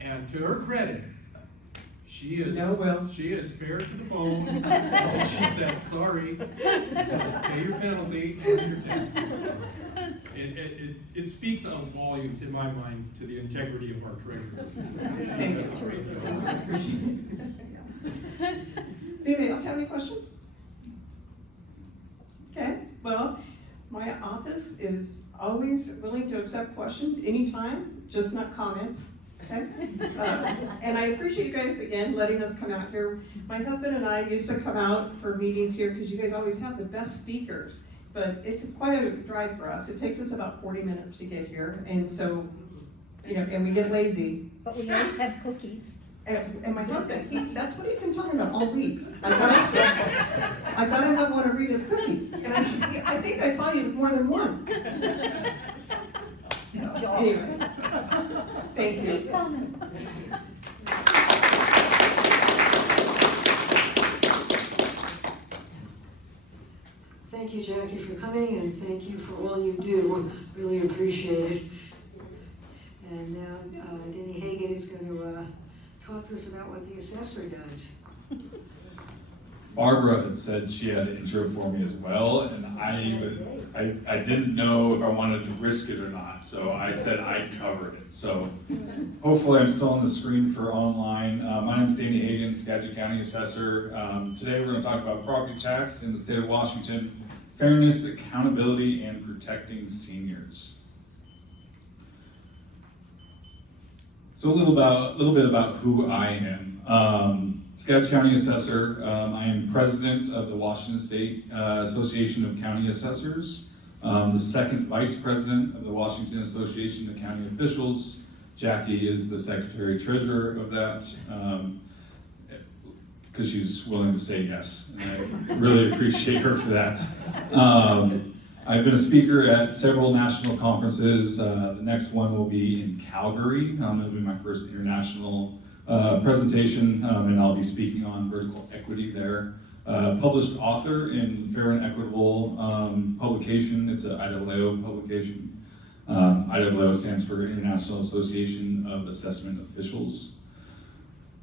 And to her credit, she is fair to the bone. And she said, sorry, pay your penalty and your taxes. It speaks of volumes in my mind to the integrity of our treasurer. Thank That's a great you. job. Does anybody else have any questions? Okay, well, my office is always willing to accept questions anytime, just not comments. Okay? And I appreciate you guys again letting us come out here. My husband and I used to come out for meetings here because you guys always have the best speakers, but it's quite a drive for us. It takes us about 40 minutes to get here, and so, and we get lazy. But we always have cookies. And my husband, that's what he's been talking about all week. I gotta have one of Rita's cookies, and I think I saw you with more than one. Good job. Anyway, thank you. Keep coming. Thank you, Jackie, for coming, and thank you for all you do. Really appreciate it. And now, Denny Haggen is going to talk to us about what the assessor does. Barbara had said she had an intro for me as well, and I didn't know if I wanted to risk it or not, so I said I'd cover it. So hopefully I'm still on the screen for online. My name is Danny Haggen, Skagit County Assessor. Today we're going to talk about property tax in the state of Washington, fairness, accountability, and protecting seniors. So a little bit about who I am. Skagit County Assessor. I am president of the Washington State Association of County Assessors, the second vice president of the Washington Association of County Officials. Jackie is the secretary treasurer of that, because she's willing to say yes, and I really appreciate her for that. I've been a speaker at several national conferences. The next one will be in Calgary. It'll be my first international presentation, and I'll be speaking on vertical equity there. Published author in Fair and Equitable publication. It's an IAAO publication. IAAO stands for International Association of Assessment Officials.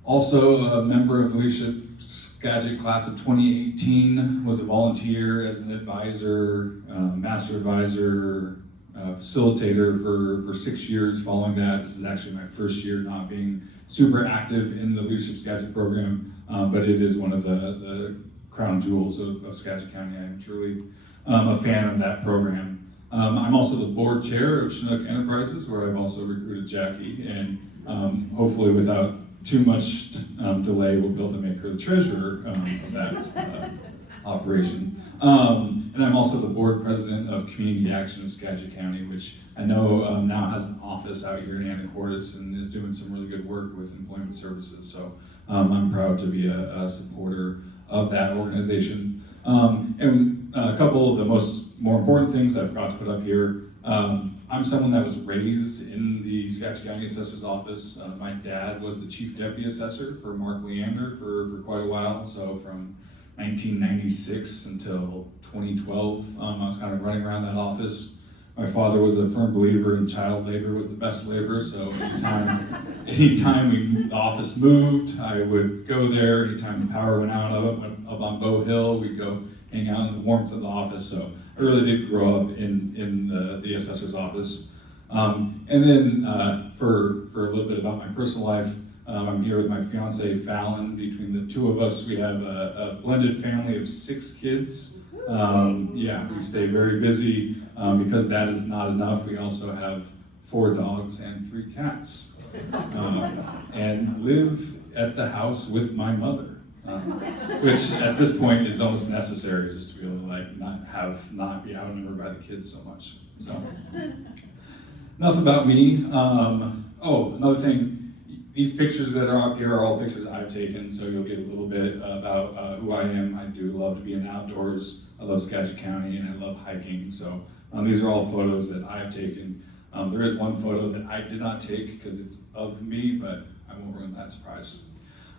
Also a member of the Leadership Skagit Class of 2018, was a volunteer as an advisor, master advisor, facilitator for 6 years following that. This is actually my first year not being super active in the Leadership Skagit program, but it is one of the crown jewels of Skagit County. I'm truly a fan of that program. I'm also the board chair of Chinook Enterprises, where I've also recruited Jackie, and hopefully without too much delay, we'll be able to make her the treasurer of that operation. And I'm also the board president of Community Action of Skagit County, which I know now has an office out here in Anacortes and is doing some really good work with employment services. So I'm proud to be a supporter of that organization. And a couple of the more important things I forgot to put up here. I'm someone that was raised in the Skagit County Assessor's Office. My dad was the Chief Deputy Assessor for Mark Leander for quite a while. So from 1996 until 2012, I was kind of running around that office. My father was a firm believer in child labor was the best labor, so anytime the office moved, I would go there. Anytime the power went out up on Bow Hill, we'd go hang out in the warmth of the office. So I really did grow up in the assessor's office. And then for a little bit about my personal life, I'm here with my fiance Fallon. Between the two of us, we have a blended family of 6 kids. Yeah, we stay very busy. Because that is not enough, we also have 4 dogs and 3 cats. And live at the house with my mother. Which at this point is almost necessary just to be able to like not be outnumbered by the kids so much. So enough about me. Oh, another thing, these pictures that are up here are all pictures I've taken, so you'll get a little bit about who I am. I do love to be in the outdoors. I love Skagit County and I love hiking. So these are all photos that I've taken. There is one photo that I did not take because it's of me, but I won't ruin that surprise.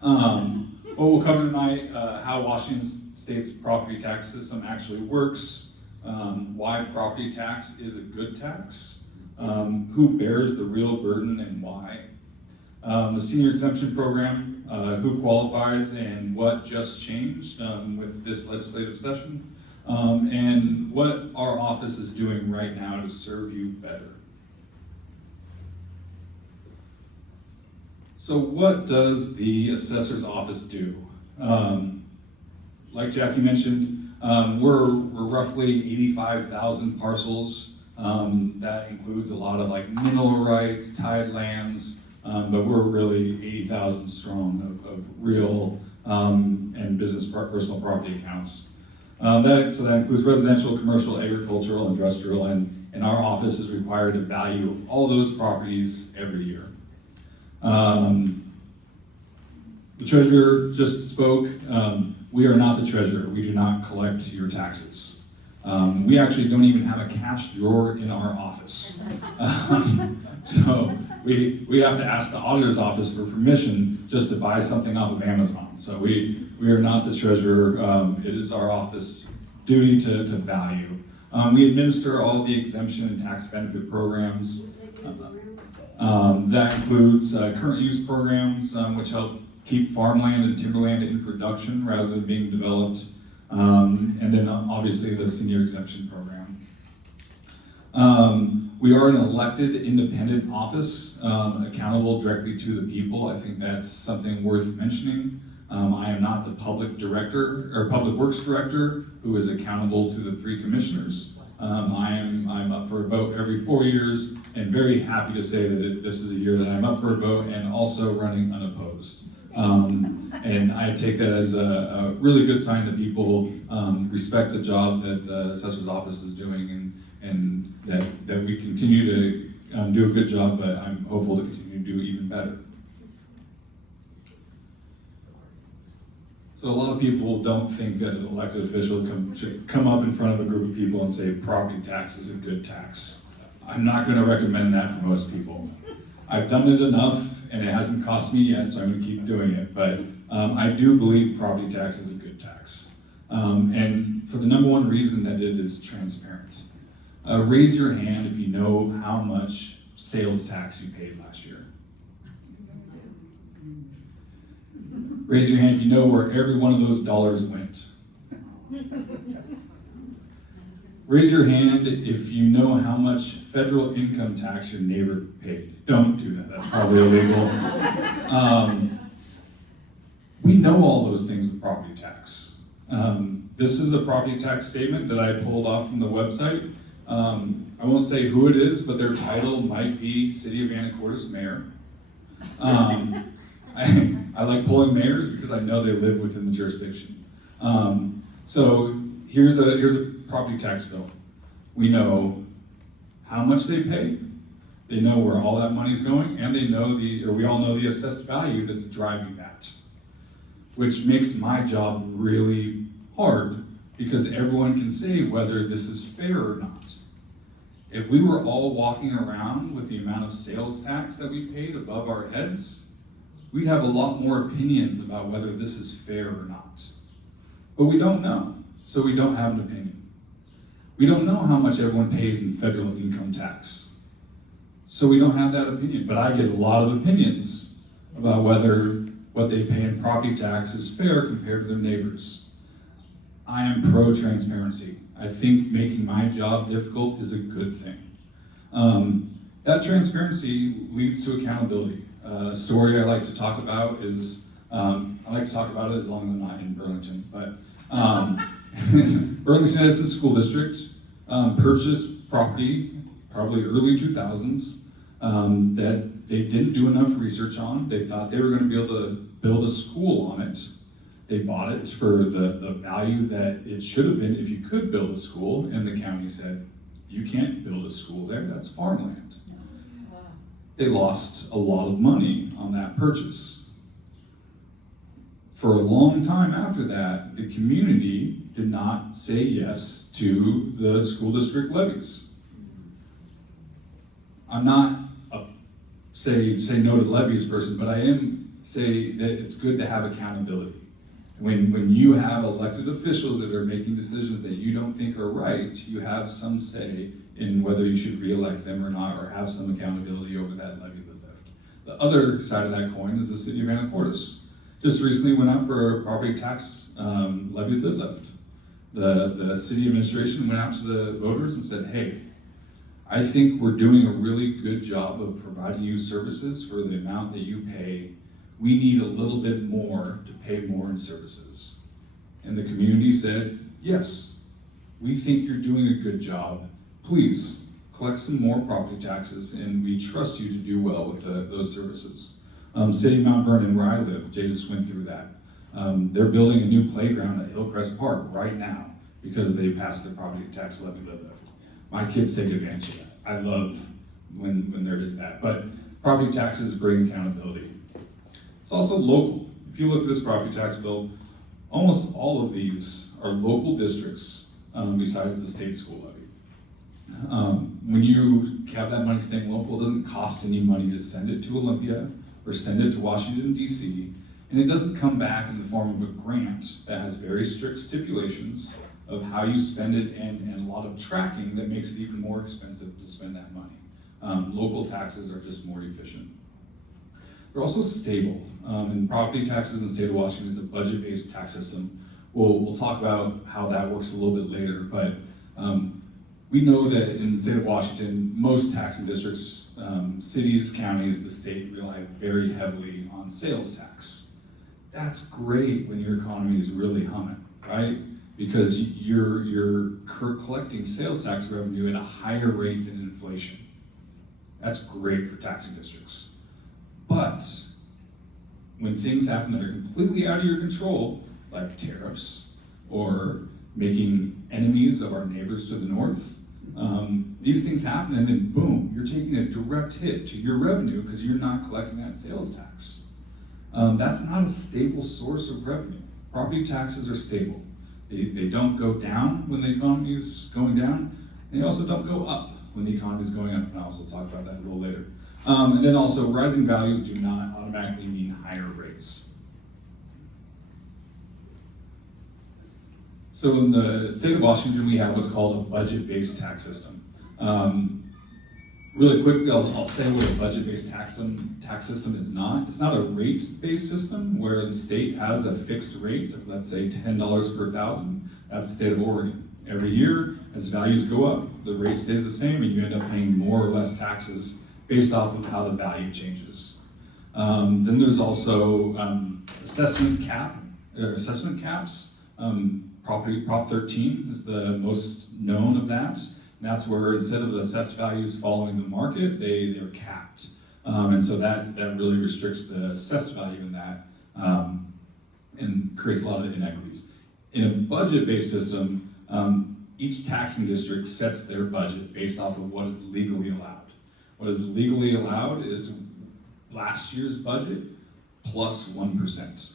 But we'll cover tonight how Washington State's property tax system actually works, why property tax is a good tax, who bears the real burden and why, the senior exemption program, who qualifies and what just changed with this legislative session, and what our office is doing right now to serve you better. So what does the assessor's office do? Like Jackie mentioned, we're roughly 85,000 parcels. That includes a lot of like mineral rights, tied lands, but we're really 80,000 strong of real and business personal property accounts. So that includes residential, commercial, agricultural, industrial, and our office is required to value all those properties every year. The treasurer just spoke. We are not the treasurer. We do not collect your taxes. We actually don't even have a cash drawer in our office. So we have to ask the auditor's office for permission just to buy something off of Amazon. So we are not the treasurer. It is our office duty to value. We administer all the exemption and tax benefit programs. That includes current use programs, which help keep farmland and timberland in production rather than being developed, and then obviously the senior exemption program. We are an elected independent office, accountable directly to the people. I think that's something worth mentioning. I am not the public director or public works director who is accountable to the 3 commissioners. I'm up for a vote every 4 years, and very happy to say that this is a year that I'm up for a vote and also running unopposed. And I take that as a really good sign that people respect the job that the assessor's office is doing, and that we continue to do a good job, but I'm hopeful to continue to do even better. So a lot of people don't think that an elected official should come up in front of a group of people and say property tax is a good tax. I'm not going to recommend that for most people. I've done it enough and it hasn't cost me yet, so I'm going to keep doing it. But I do believe property tax is a good tax. And for the number one reason that it is transparent. Raise your hand if you know how much sales tax you paid last year. Raise your hand if you know where every one of those dollars went. Raise your hand if you know how much federal income tax your neighbor paid. Don't do that, that's probably illegal. We know all those things with property tax. This is a property tax statement that I pulled off from the website. I won't say who it is, but their title might be City of Anacortes Mayor. I like pulling mayors because I know they live within the jurisdiction. So here's a property tax bill. We know how much they pay, they know where all that money's going, and we all know the assessed value that's driving that. Which makes my job really hard because everyone can say whether this is fair or not. If we were all walking around with the amount of sales tax that we paid above our heads, we'd have a lot more opinions about whether this is fair or not. But we don't know, so we don't have an opinion. We don't know how much everyone pays in federal income tax, so we don't have that opinion. But I get a lot of opinions about whether what they pay in property tax is fair compared to their neighbors. I am pro-transparency. I think making my job difficult is a good thing. That transparency leads to accountability. A story I like to talk about is, I like to talk about it as long as I'm not in Burlington, but Burlington Edison School District purchased property, probably early 2000s, that they didn't do enough research on. They thought they were going to be able to build a school on it. They bought it for the value that it should have been if you could build a school, and the county said, you can't build a school there, that's farmland. They lost a lot of money on that purchase. For a long time after that, the community did not say yes to the school district levies. I'm not a say no to levies person, but I am say that it's good to have accountability. When you have elected officials that are making decisions that you don't think are right, you have some say in whether you should re-elect them or not, or have some accountability over that levy lift. The other side of that coin is the city of Anacortes. Just recently went out for a property tax levy lift. The city administration went out to the voters and said, hey, I think we're doing a really good job of providing you services for the amount that you pay. We need a little bit more to pay more in services. And the community said, yes, we think you're doing a good job. Please collect some more property taxes, and we trust you to do well with those services. City of Mount Vernon, where I live, Jay just went through that. They're building a new playground at Hillcrest Park right now because they passed their property tax levy lift. My kids take advantage of that. I love when there is that. But property taxes bring accountability. It's also local. If you look at this property tax bill, almost all of these are local districts besides the state school levy. When you have that money staying local, it doesn't cost any money to send it to Olympia or send it to Washington, D.C., and it doesn't come back in the form of a grant that has very strict stipulations of how you spend it and a lot of tracking that makes it even more expensive to spend that money. Local taxes are just more efficient. They're also stable. And property taxes in the state of Washington is a budget-based tax system. We'll talk about how that works a little bit later, but we know that in the state of Washington, most taxing districts, cities, counties, the state rely very heavily on sales tax. That's great when your economy is really humming, right? Because you're collecting sales tax revenue at a higher rate than inflation. That's great for taxing districts. But when things happen that are completely out of your control, like tariffs or making enemies of our neighbors to the north, these things happen and then boom, you're taking a direct hit to your revenue because you're not collecting that sales tax. That's not a stable source of revenue. Property taxes are stable. They don't go down when the economy is going down. They also don't go up when the economy is going up, and I'll also talk about that a little later. And then also, rising values do not automatically mean higher rates. So in the state of Washington, we have what's called a budget-based tax system. Really quickly, I'll say what a budget-based tax system is not. It's not a rate-based system where the state has a fixed rate of, let's say, $10 per thousand. That's the state of Oregon. Every year, as values go up, the rate stays the same and you end up paying more or less taxes based off of how the value changes. Then there's also assessment caps. Prop 13 is the most known of that. And that's where instead of the assessed values following the market, they're capped. And so that really restricts the assessed value in that and creates a lot of inequities. In a budget-based system, each taxing district sets their budget based off of what is legally allowed. What is legally allowed is last year's budget plus 1%.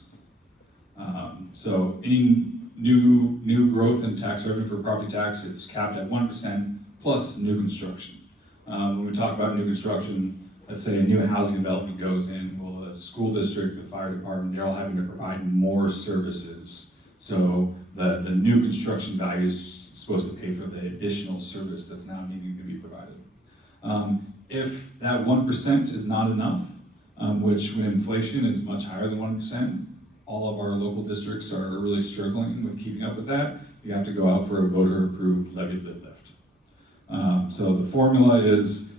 So any new growth in tax revenue for property tax, it's capped at 1% plus new construction. When we talk about new construction, let's say a new housing development goes in, well, the school district, the fire department, they're all having to provide more services. So the new construction value is supposed to pay for the additional service that's now needing to be provided. If that 1% is not enough, which when inflation is much higher than 1%, all of our local districts are really struggling with keeping up with that. You have to go out for a voter-approved levy lift. So the formula is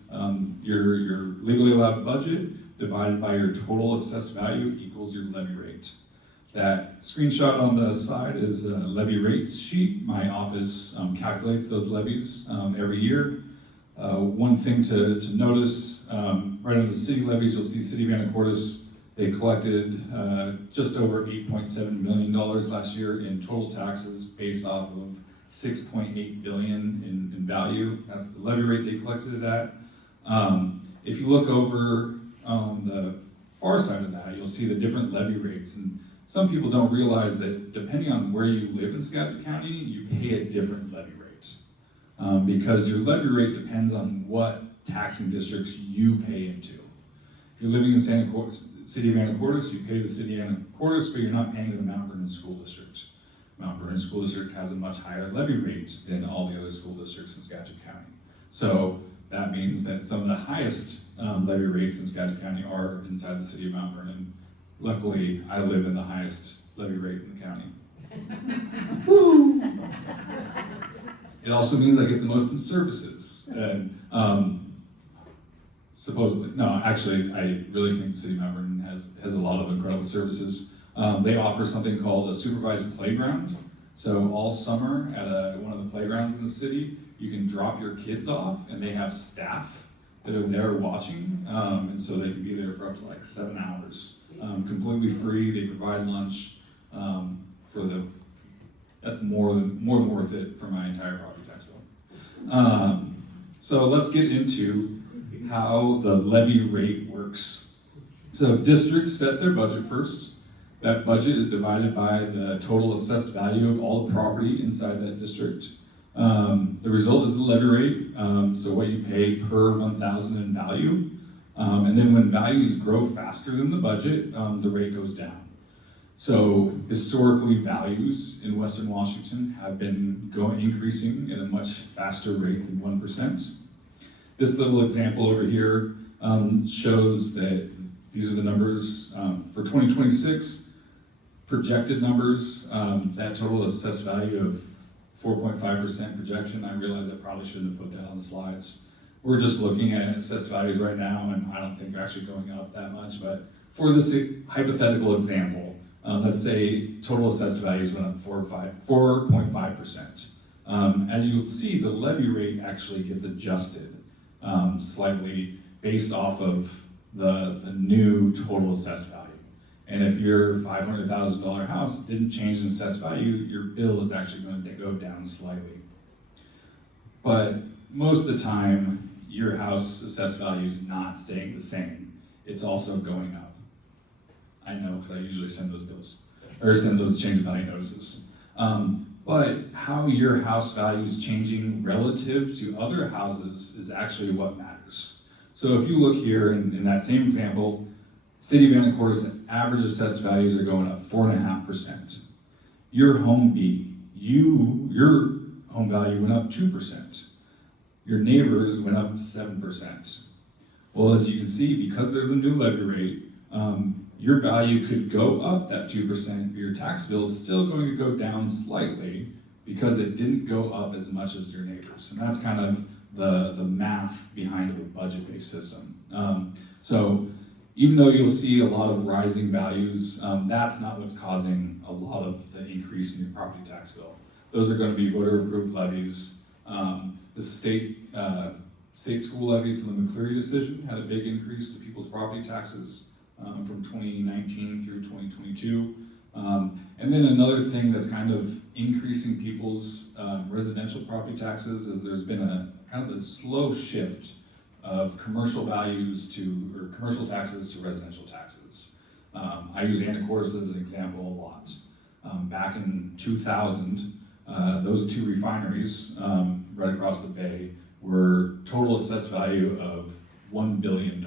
your legally allowed budget divided by your total assessed value equals your levy rate. That screenshot on the side is a levy rates sheet. My office calculates those levies every year. One thing to notice, right under the city levies, you'll see City of Anacortes, they collected just over $8.7 million last year in total taxes based off of $6.8 billion in value. That's the levy rate they collected it at. If you look over on the far side of that, you'll see the different levy rates. And some people don't realize that depending on where you live in Skagit County, you pay a different levy rate. Because your levy rate depends on what taxing districts you pay into. If you're living in City of Anacortes, you pay the City of Anacortes, but you're not paying the Mount Vernon School District. Mount Vernon School District has a much higher levy rate than all the other school districts in Skagit County. So that means that some of the highest levy rates in Skagit County are inside the City of Mount Vernon. Luckily, I live in the highest levy rate in the county. Woo! It also means I get the most in services. And supposedly, no, actually, I really think the City of Mount Vernon has a lot of incredible services. They offer something called a supervised playground. So all summer at one of the playgrounds in the city, you can drop your kids off and they have staff that are there watching. And so they can be there for up to like 7 hours. Completely free, they provide lunch that's more than worth it for my entire property tax bill. So let's get into how the levy rate works. So districts set their budget first. That budget is divided by the total assessed value of all the property inside that district. The result is the levy rate, so what you pay per 1,000 in value. And then when values grow faster than the budget, the rate goes down. So historically, values in Western Washington have been increasing at a much faster rate than 1%. This little example over here shows that these are the numbers for 2026, projected numbers, that total assessed value of 4.5% projection. I realize I probably shouldn't have put that on the slides. We're just looking at assessed values right now, and I don't think they're actually going up that much, but for this hypothetical example, let's say total assessed values went up 4.5%. As you'll see, the levy rate actually gets adjusted slightly based off of the new total assessed value. And if your $500,000 house didn't change in assessed value, your bill is actually going to go down slightly. But most of the time, your house assessed value is not staying the same. It's also going up. I know, because I usually send those bills, or send those change of value notices. But how your house value is changing relative to other houses is actually what matters. So if you look here in that same example, City of Anacortes, average assessed values are going up 4.5%. Your home B, your home value went up 2%. Your neighbors went up 7%. Well, as you can see, because there's a new levy rate, your value could go up that 2%, but your tax bill is still going to go down slightly because it didn't go up as much as your neighbors. And that's kind of the math behind a budget-based system. So even though you'll see a lot of rising values, that's not what's causing a lot of the increase in your property tax bill. Those are going to be voter-approved levies. The state school levies from the McCleary decision had a big increase to people's property taxes from 2019 through 2022. And then another thing that's kind of increasing people's residential property taxes is there's been a kind of a slow shift of commercial taxes to residential taxes. I use Anacortes as an example a lot. Back in 2000, those two refineries right across the bay were total assessed value of $1 billion.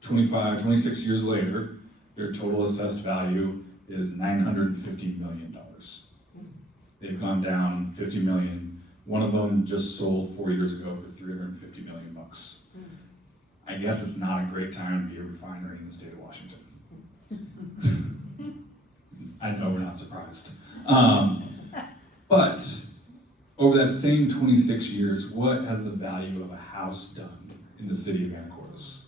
26 years later, their total assessed value is $950 million. They've gone down 50 million. One of them just sold 4 years ago for $350 million bucks. I guess it's not a great time to be a refinery in the state of Washington. I know we're not surprised. But over that same 26 years, what has the value of a house done in the city of Anacortes?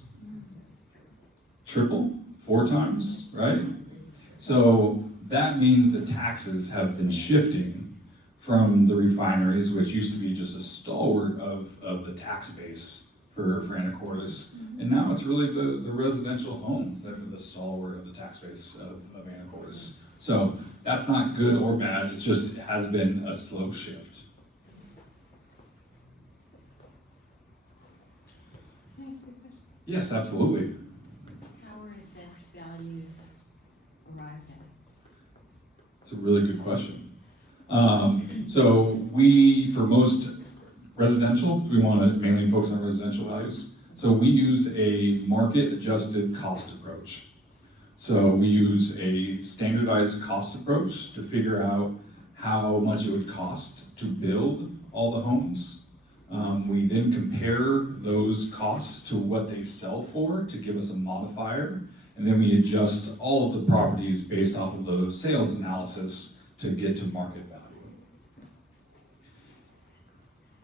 Triple, 4 times, right? So that means the taxes have been shifting from the refineries, which used to be just a stalwart of the tax base for Anacortes. And now it's really the residential homes that are the stalwart of the tax base of Anacortes. So that's not good or bad, it has been a slow shift. Can I ask you a question? Yes, absolutely. How are assessed values arrived at? It's a really good question. So for most residential, we want to mainly focus on residential values. So we use a market-adjusted cost approach. So we use a standardized cost approach to figure out how much it would cost to build all the homes. We then compare those costs to what they sell for to give us a modifier, and then we adjust all of the properties based off of the sales analysis to get to market value.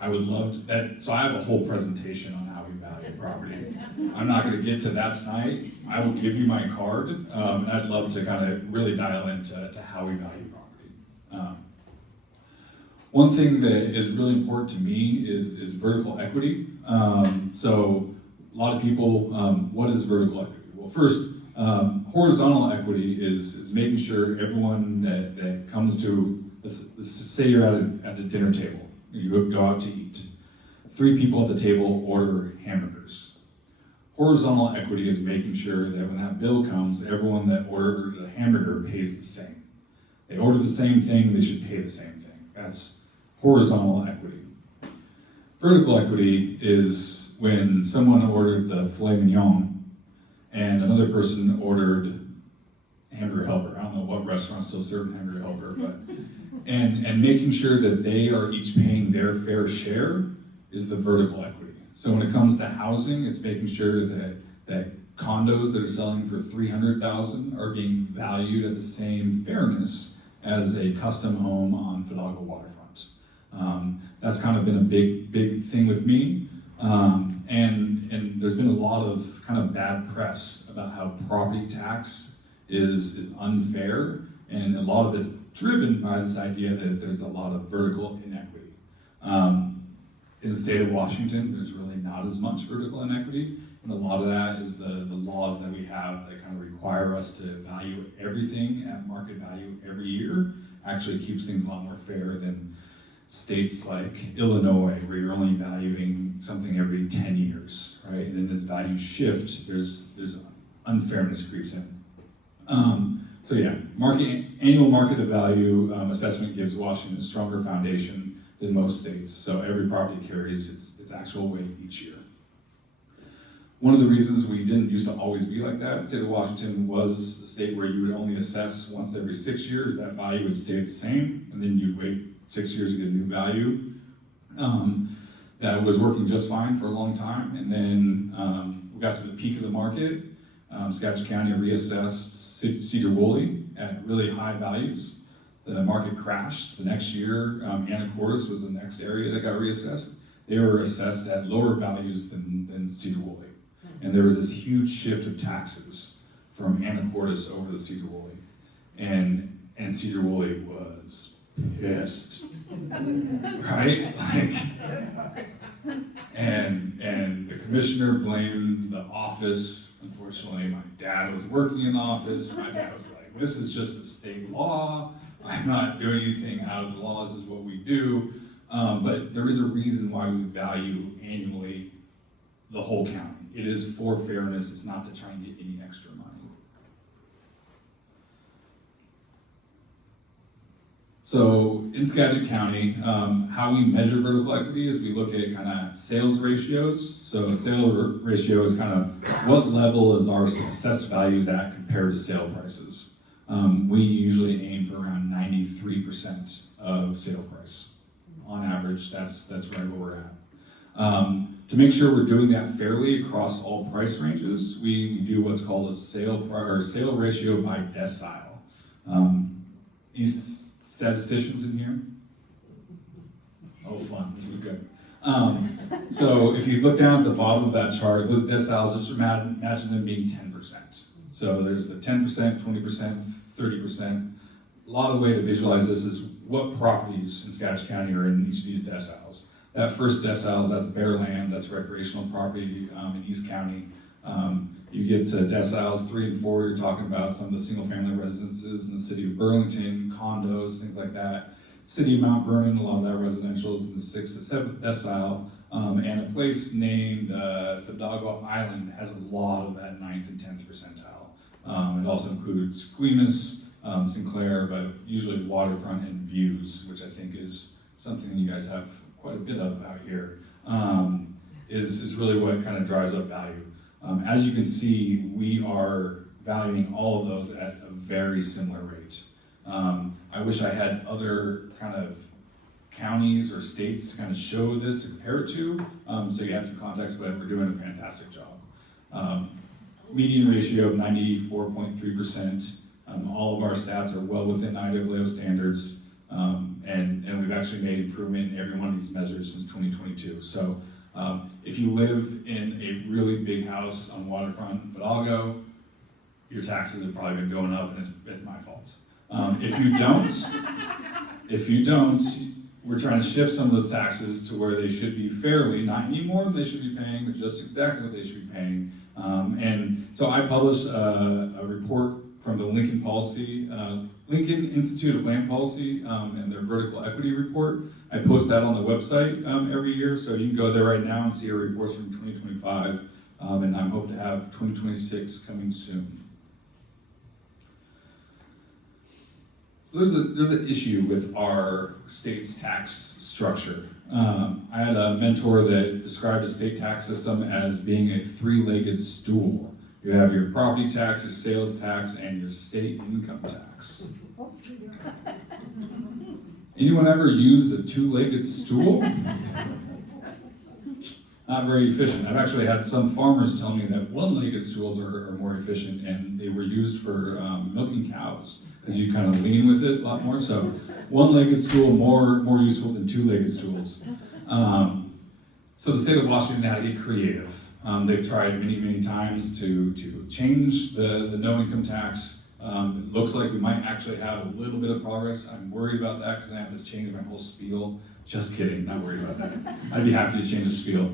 I would love that, so I have a whole presentation on how we value property. I'm not gonna get to that tonight. I will give you my card, and I'd love to kind of really dial into how we value property. One thing that is really important to me is vertical equity. So a lot of people, what is vertical equity? Well, first, horizontal equity is making sure everyone that comes to, let's say you're at a dinner table, you go out to eat. 3 people at the table order hamburgers. Horizontal equity is making sure that when that bill comes, everyone that ordered a hamburger pays the same. They order the same thing, they should pay the same thing. That's horizontal equity. Vertical equity is when someone ordered the filet mignon and another person ordered hamburger helper. I don't know what restaurant still serve hamburger helper, but and making sure that they are each paying their fair share is the vertical equity. So when it comes to housing, it's making sure that condos that are selling for $300,000 are being valued at the same fairness as a custom home on Fidalgo waterfront. That's kind of been a big thing with me. And there's been a lot of kind of bad press about how property tax is unfair, and a lot of it's driven by this idea that there's a lot of vertical inequity. In the state of Washington, there's really not as much vertical inequity, and a lot of that is the laws that we have that kind of require us to value everything at market value every year. Actually keeps things a lot more fair than states like Illinois, where you're only valuing something every 10 years, right? And then as values shift, there's unfairness creeps in. So yeah, annual market value assessment gives Washington a stronger foundation than most states. So every property carries its actual weight each year. One of the reasons we didn't used to always be like that, the state of Washington was a state where you would only assess once every 6 years, that value would stay the same, and then you'd wait 6 years to get a new value. That was working just fine for a long time, and then we got to the peak of the market. Skagit County reassessed Cedar Woolley at really high values. The market crashed. The next year, Anacortes was the next area that got reassessed. They were assessed at lower values than Cedar Woolley. And there was this huge shift of taxes from Anacortes over to Cedar Woolley. And Cedar Woolley was pissed, right? And the commissioner blamed the office. Unfortunately, my dad was working in the office. My dad was like, this is just the state law. I'm not doing anything out of the law. This is what we do. But there is a reason why we value annually the whole county. It is for fairness. It's not to try and get any extra money. So in Skagit County, how we measure vertical equity is we look at kind of sales ratios. So a sales ratio is kind of what level is our assessed values at compared to sale prices. We usually aim for around 93% of sale price. On average, that's right where we're at. To make sure we're doing that fairly across all price ranges, we do what's called a sale ratio by decile. These statisticians in here? Oh, fun, this is good. So if you look down at the bottom of that chart, those deciles, just imagine them being 10%. So there's the 10%, 20%, 30%. A lot of the way to visualize this is what properties in Skagit County are in each of these deciles. That first decile, that's bare land, that's recreational property in East County. You get to deciles 3 and 4, you're talking about some of the single family residences in the city of Burlington, condos, things like that. City of Mount Vernon, a lot of that residential is in the 6th to 7th decile. And a place named Fidalgo Island has a lot of that 9th and 10th percentile. It also includes Squeamish, Sinclair, but usually waterfront and views, which I think is something you guys have quite a bit of out here, is really what kind of drives up value. As you can see, we are valuing all of those at a very similar rate. I wish I had other kind of counties or states to kind of show this to compare it to, so you have some context, but we're doing a fantastic job. Median ratio of 94.3%. All of our stats are well within IAAO standards, and we've actually made improvement in every one of these measures since 2022. So if you live in a really big house on waterfront in Fidalgo, your taxes have probably been going up, and it's my fault. If you don't, we're trying to shift some of those taxes to where they should be fairly, not any more than they should be paying, but just exactly what they should be paying. And so I published a report from the Lincoln Institute of Land Policy and their vertical equity report. I post that on the website every year, so you can go there right now and see our reports from 2025, and I hope to have 2026 coming soon. So there's an issue with our state's tax structure. I had a mentor that described the state tax system as being a three-legged stool. You have your property tax, your sales tax, and your state income tax. Anyone ever use a two-legged stool? Not very efficient. I've actually had some farmers tell me that one-legged stools are more efficient, and they were used for milking cows, because you kind of lean with it a lot more. So one-legged stool more useful than two-legged stools. So the state of Washington had to get creative. They've tried many times to change the no income tax. It looks like we might actually have a little bit of progress. I'm worried about that because I have to change my whole spiel. Just kidding, not worried about that. I'd be happy to change the spiel.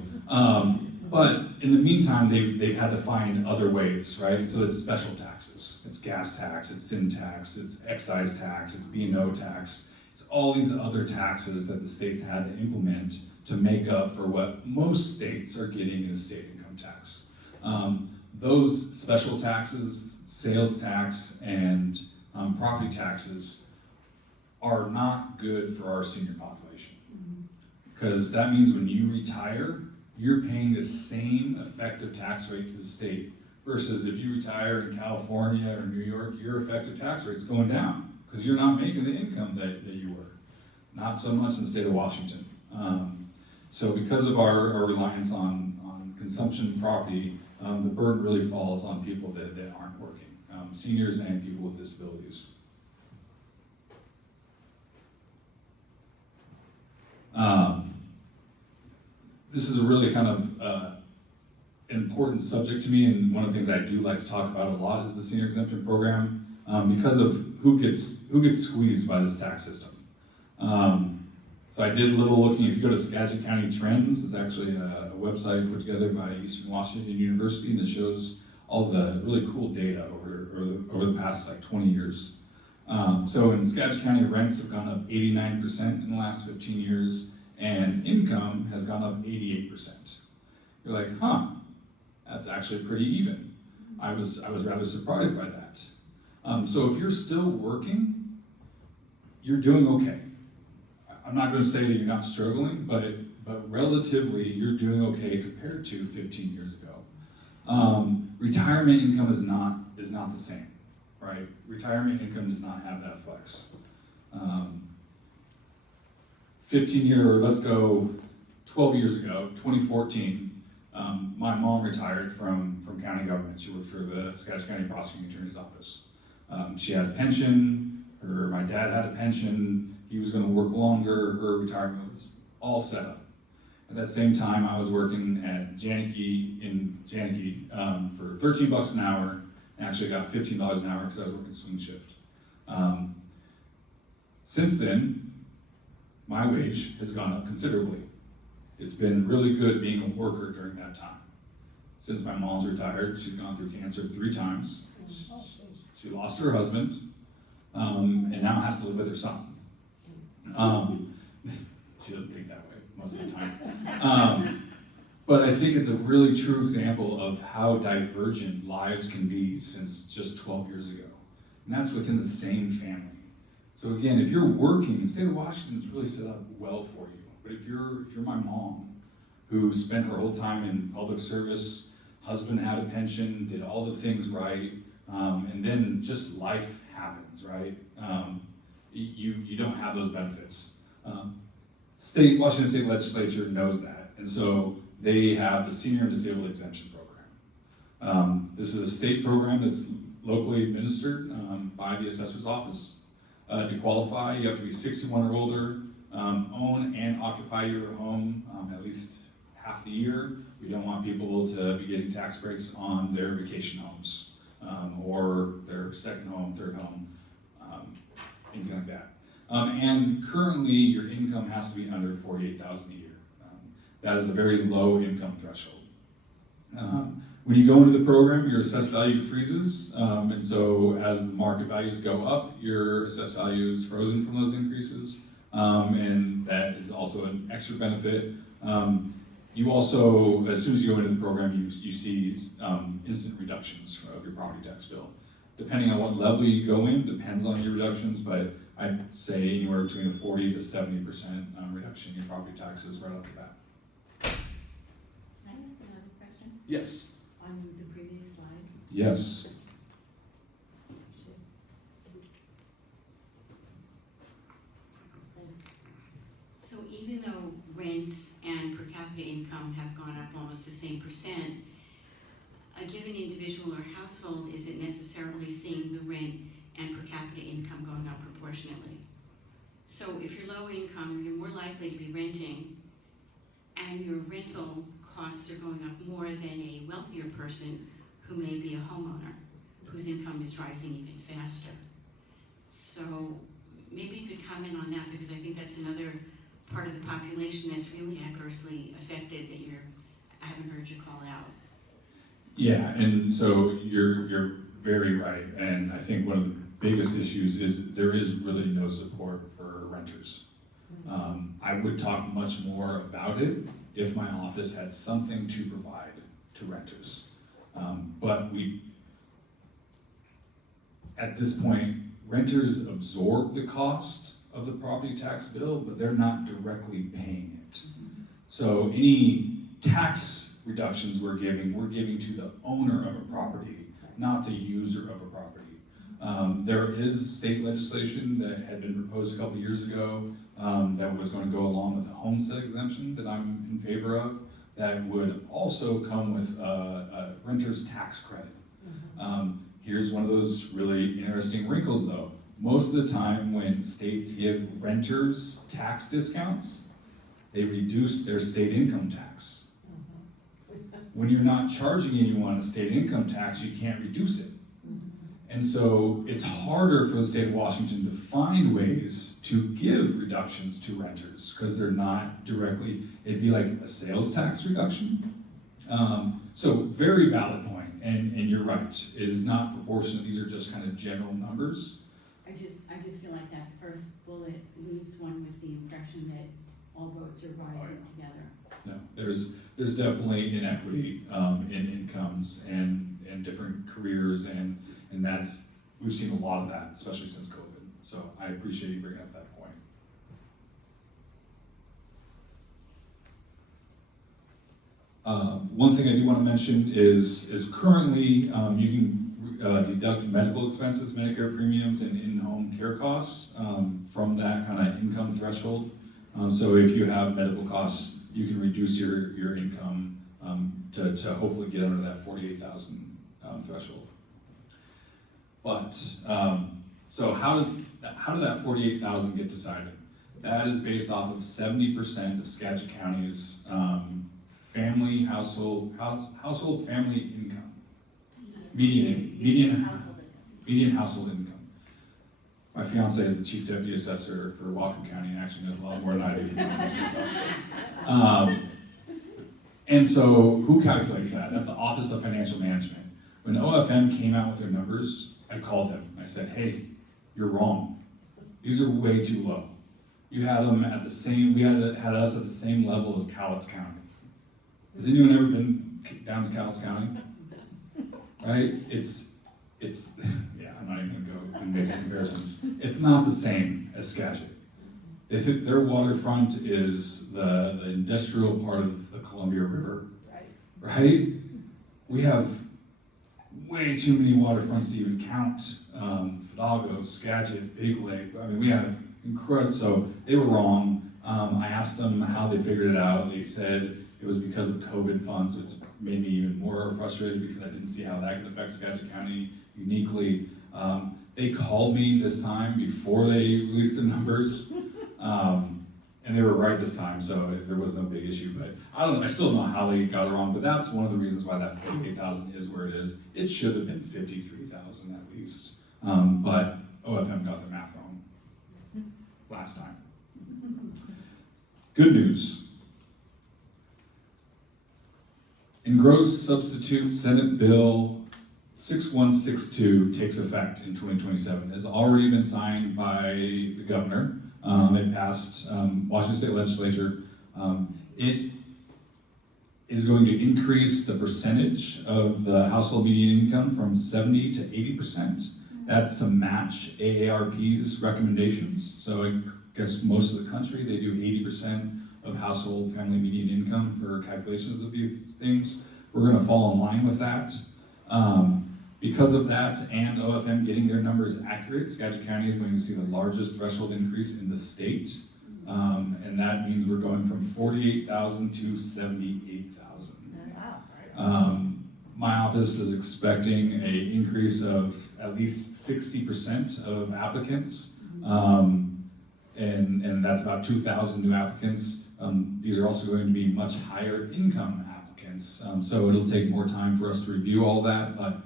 But in the meantime, they've had to find other ways, right? So it's special taxes. It's gas tax, it's sin tax, it's excise tax, it's B&O tax. It's all these other taxes that the states had to implement to make up for what most states are getting in a state income tax. Those special taxes, sales tax, and property taxes are not good for our senior population. Because that means when you retire, you're paying the same effective tax rate to the state, versus if you retire in California or New York, your effective tax rate's going down because you're not making the income that you were. Not so much in the state of Washington. So because of our reliance on consumption property, the burden really falls on people that aren't working, seniors and people with disabilities. This is a really kind of important subject to me, and one of the things I do like to talk about a lot is the senior exemption program, because of who gets squeezed by this tax system. So I did a little looking. If you go to Skagit County Trends, it's actually a website put together by Eastern Washington University, and it shows all the really cool data over the past like 20 years. So in Skagit County, rents have gone up 89% in the last 15 years, and income has gone up 88%. You're like, huh, that's actually pretty even. I was rather surprised by that. So if you're still working, you're doing okay. I'm not going to say that you're not struggling, but relatively, you're doing okay compared to 15 years ago. Retirement income is not the same, right? Retirement income does not have that flex. let's go 12 years ago, 2014, my mom retired from county government. She worked for the Skagit County Prosecuting Attorney's Office. She had a pension, my dad had a pension, he was gonna work longer, her retirement was all set up. At that same time, I was working at Janicki for $13 an hour, and actually got $15 an hour because I was working swing shift. Since then, my wage has gone up considerably. It's been really good being a worker during that time. Since my mom's retired, she's gone through cancer 3 times. She lost her husband, and now has to live with her son. She doesn't think that way most of the time. But I think it's a really true example of how divergent lives can be since just 12 years ago. And that's within the same family. So again, if you're working, the state of Washington is really set up well for you. But if you're my mom, who spent her whole time in public service, husband had a pension, did all the things right, and then just life happens, right? You don't have those benefits. Washington State Legislature knows that, and so they have the Senior and Disabled Exemption Program. This is a state program that's locally administered by the Assessor's Office. To qualify, you have to be 61 or older, own and occupy your home at least half the year. We don't want people to be getting tax breaks on their vacation homes or their second home, third home, anything like that. And currently, your income has to be under $48,000 a year. That is a very low income threshold. When you go into the program, your assessed value freezes, and so as the market values go up, your assessed value is frozen from those increases, and that is also an extra benefit. You also, as soon as you go into the program, you see instant reductions of your property tax bill. Depending on what level you go in, depends on your reductions, but I'd say anywhere between a 40 to 70% reduction in your property taxes right off the bat. Can I ask another question? Yes. On the previous slide? Yes. Thanks. So even though rents and per capita income have gone up almost the same percent, a given individual or household isn't necessarily seeing the rent and per capita income going up proportionately. So if you're low income, you're more likely to be renting, and your rental costs are going up more than a wealthier person who may be a homeowner, whose income is rising even faster. So maybe you could comment on that, because I think that's another part of the population that's really adversely affected that I haven't heard you call out. Yeah, and so you're very right, and I think one of the biggest issues is there is really no support for renters. I would talk much more about it if my office had something to provide to renters. But at this point, renters absorb the cost of the property tax bill, but they're not directly paying it. So any tax reductions we're giving to the owner of a property, not the user of a property. There is state legislation that had been proposed a couple years ago that was going to go along with the homestead exemption that I'm in favor of, that would also come with a renter's tax credit. Here's one of those really interesting wrinkles though. Most of the time when states give renters tax discounts, they reduce their state income tax. When you're not charging anyone a state income tax, you can't reduce it. And so it's harder for the state of Washington to find ways to give reductions to renters because they're not directly, it'd be like a sales tax reduction. So very valid point, and you're right. It is not proportionate, these are just kind of general numbers. I just feel like that first bullet leaves one with the impression that all boats are rising together. No, there's definitely inequity in incomes and different careers, and that's, we've seen a lot of that, especially since COVID. So I appreciate you bringing up that point. One thing I do want to mention is currently you can deduct medical expenses, Medicare premiums, and in-home care costs from that kind of income threshold. So if you have medical costs, you can reduce your income to hopefully get under that 48,000 threshold. But so how did that 48,000 get decided? That is based off of 70% of Skagit County's household family income. median household income. My fiance is the chief deputy assessor for Whatcom County and actually knows a lot more than I do. And so who calculates that? That's the Office of Financial Management. When OFM came out with their numbers, I called him. I said, hey, you're wrong. These are way too low. You had them at the same, we had us at the same level as Cowlitz County. Has anyone ever been down to Cowlitz County? Right? It's yeah, I'm not even gonna go and make comparisons. It's not the same as Skagit. They think their waterfront is the industrial part of the Columbia River, right? We have way too many waterfronts to even count. Fidalgo, Skagit, Big Lake, I mean, we have incredible, so they were wrong. I asked them how they figured it out. They said it was because of COVID funds, which made me even more frustrated because I didn't see how that could affect Skagit County uniquely. They called me this time before they released the numbers, and they were right this time, so there was no big issue. But I still don't know how they got it wrong, but that's one of the reasons why that 48,000 is where it is. It should have been 53,000 at least, but OFM got their math wrong last time. Good news. Engrossed substitute Senate Bill 6162 takes effect in 2027. It has already been signed by the governor. It passed Washington State Legislature. It is going to increase the percentage of the household median income from 70 to 80%. That's to match AARP's recommendations. So I guess most of the country, they do 80% of household family median income for calculations of these things. We're gonna fall in line with that. Because of that and OFM getting their numbers accurate, Skagit County is going to see the largest threshold increase in the state. And that means we're going from 48,000 to 78,000. My office is expecting an increase of at least 60% of applicants. And that's about 2,000 new applicants. These are also going to be much higher income applicants. So it'll take more time for us to review all that, but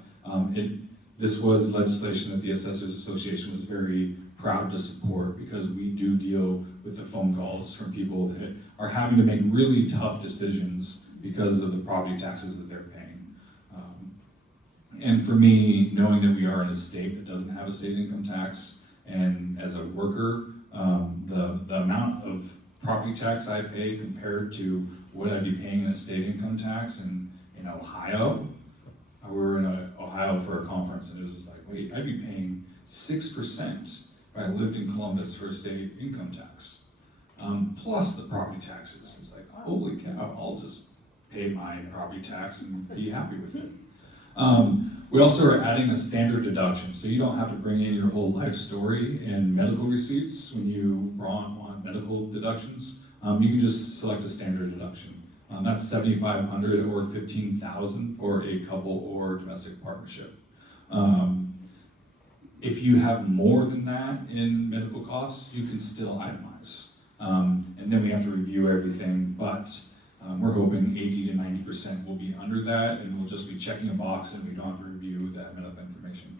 this was legislation that the Assessors Association was very proud to support because we do deal with the phone calls from people that are having to make really tough decisions because of the property taxes that they're paying. And for me, knowing that we are in a state that doesn't have a state income tax, and as a worker, the amount of property tax I pay compared to what I'd be paying in a state income tax in Ohio. We were in Ohio for a conference, and it was just like, wait, I'd be paying 6% if I lived in Columbus for a state income tax, plus the property taxes. It's like, holy cow, I'll just pay my property tax and be happy with it. We also are adding a standard deduction, so you don't have to bring in your whole life story and medical receipts when you want medical deductions. You can just select a standard deduction. That's $7,500 or $15,000 for a couple or domestic partnership. If you have more than that in medical costs, you can still itemize. And then we have to review everything, but we're hoping 80 to 90% will be under that, and we'll just be checking a box and we don't have to review that medical information.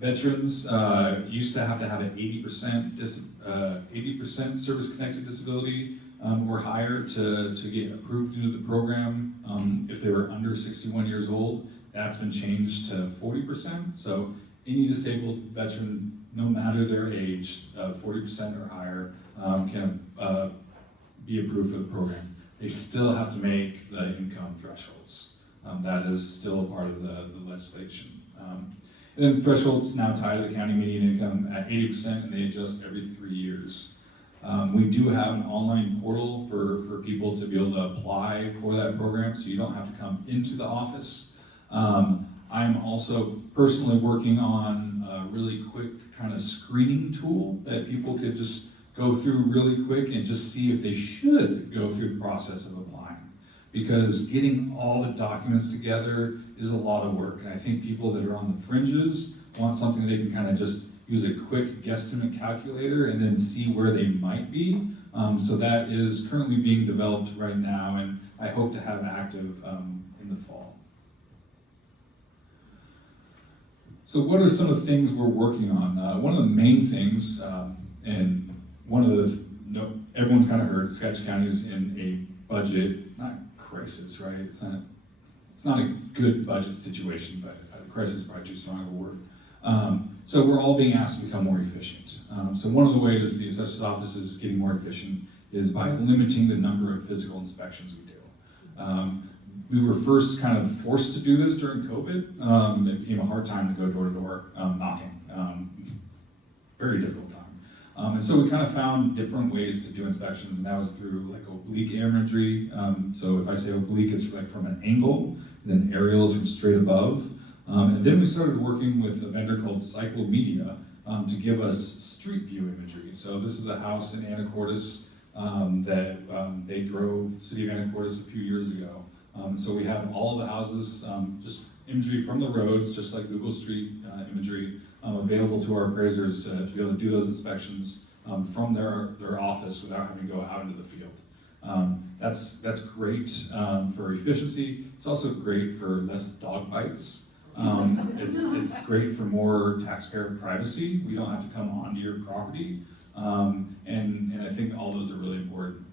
Veterans used to have an 80% service-connected disability or higher to get approved into the program if they were under 61 years old. That's been changed to 40%. So any disabled veteran, no matter their age, 40% or higher, can be approved for the program. They still have to make the income thresholds. That is still a part of the legislation. And then thresholds now tie to the county median income at 80%, and they adjust every 3 years. We do have an online portal for people to be able to apply for that program, so you don't have to come into the office. I'm also personally working on a really quick kind of screening tool that people could just go through really quick and just see if they should go through the process of applying. Because getting all the documents together is a lot of work. And I think people that are on the fringes want something they can kind of just use a quick guesstimate calculator and then see where they might be. So that is currently being developed right now, and I hope to have active in the fall. So what are some of the things we're working on? One of the main things, and one of the, everyone's kind of heard, Sketch County is in a budget, not crisis, right? It's not a good budget situation, but crisis is probably too strong of a word. So we're all being asked to become more efficient. So one of the ways the assessor's office is getting more efficient is by limiting the number of physical inspections we do. We were first kind of forced to do this during COVID. It became a hard time to go door to door knocking. Very difficult time. And so we kind of found different ways to do inspections, and that was through like oblique imagery. So if I say oblique, it's like from an angle, then aerials from straight above. And then we started working with a vendor called Cyclomedia to give us street view imagery. So this is a house in Anacortes that they drove the city of Anacortes a few years ago. So we have all the houses, just imagery from the roads, just like Google Street imagery, available to our appraisers to be able to do those inspections from their office without having to go out into the field. That's great for efficiency. It's also great for less dog bites. It's great for more taxpayer privacy. We don't have to come onto your property. And I think all those are really important.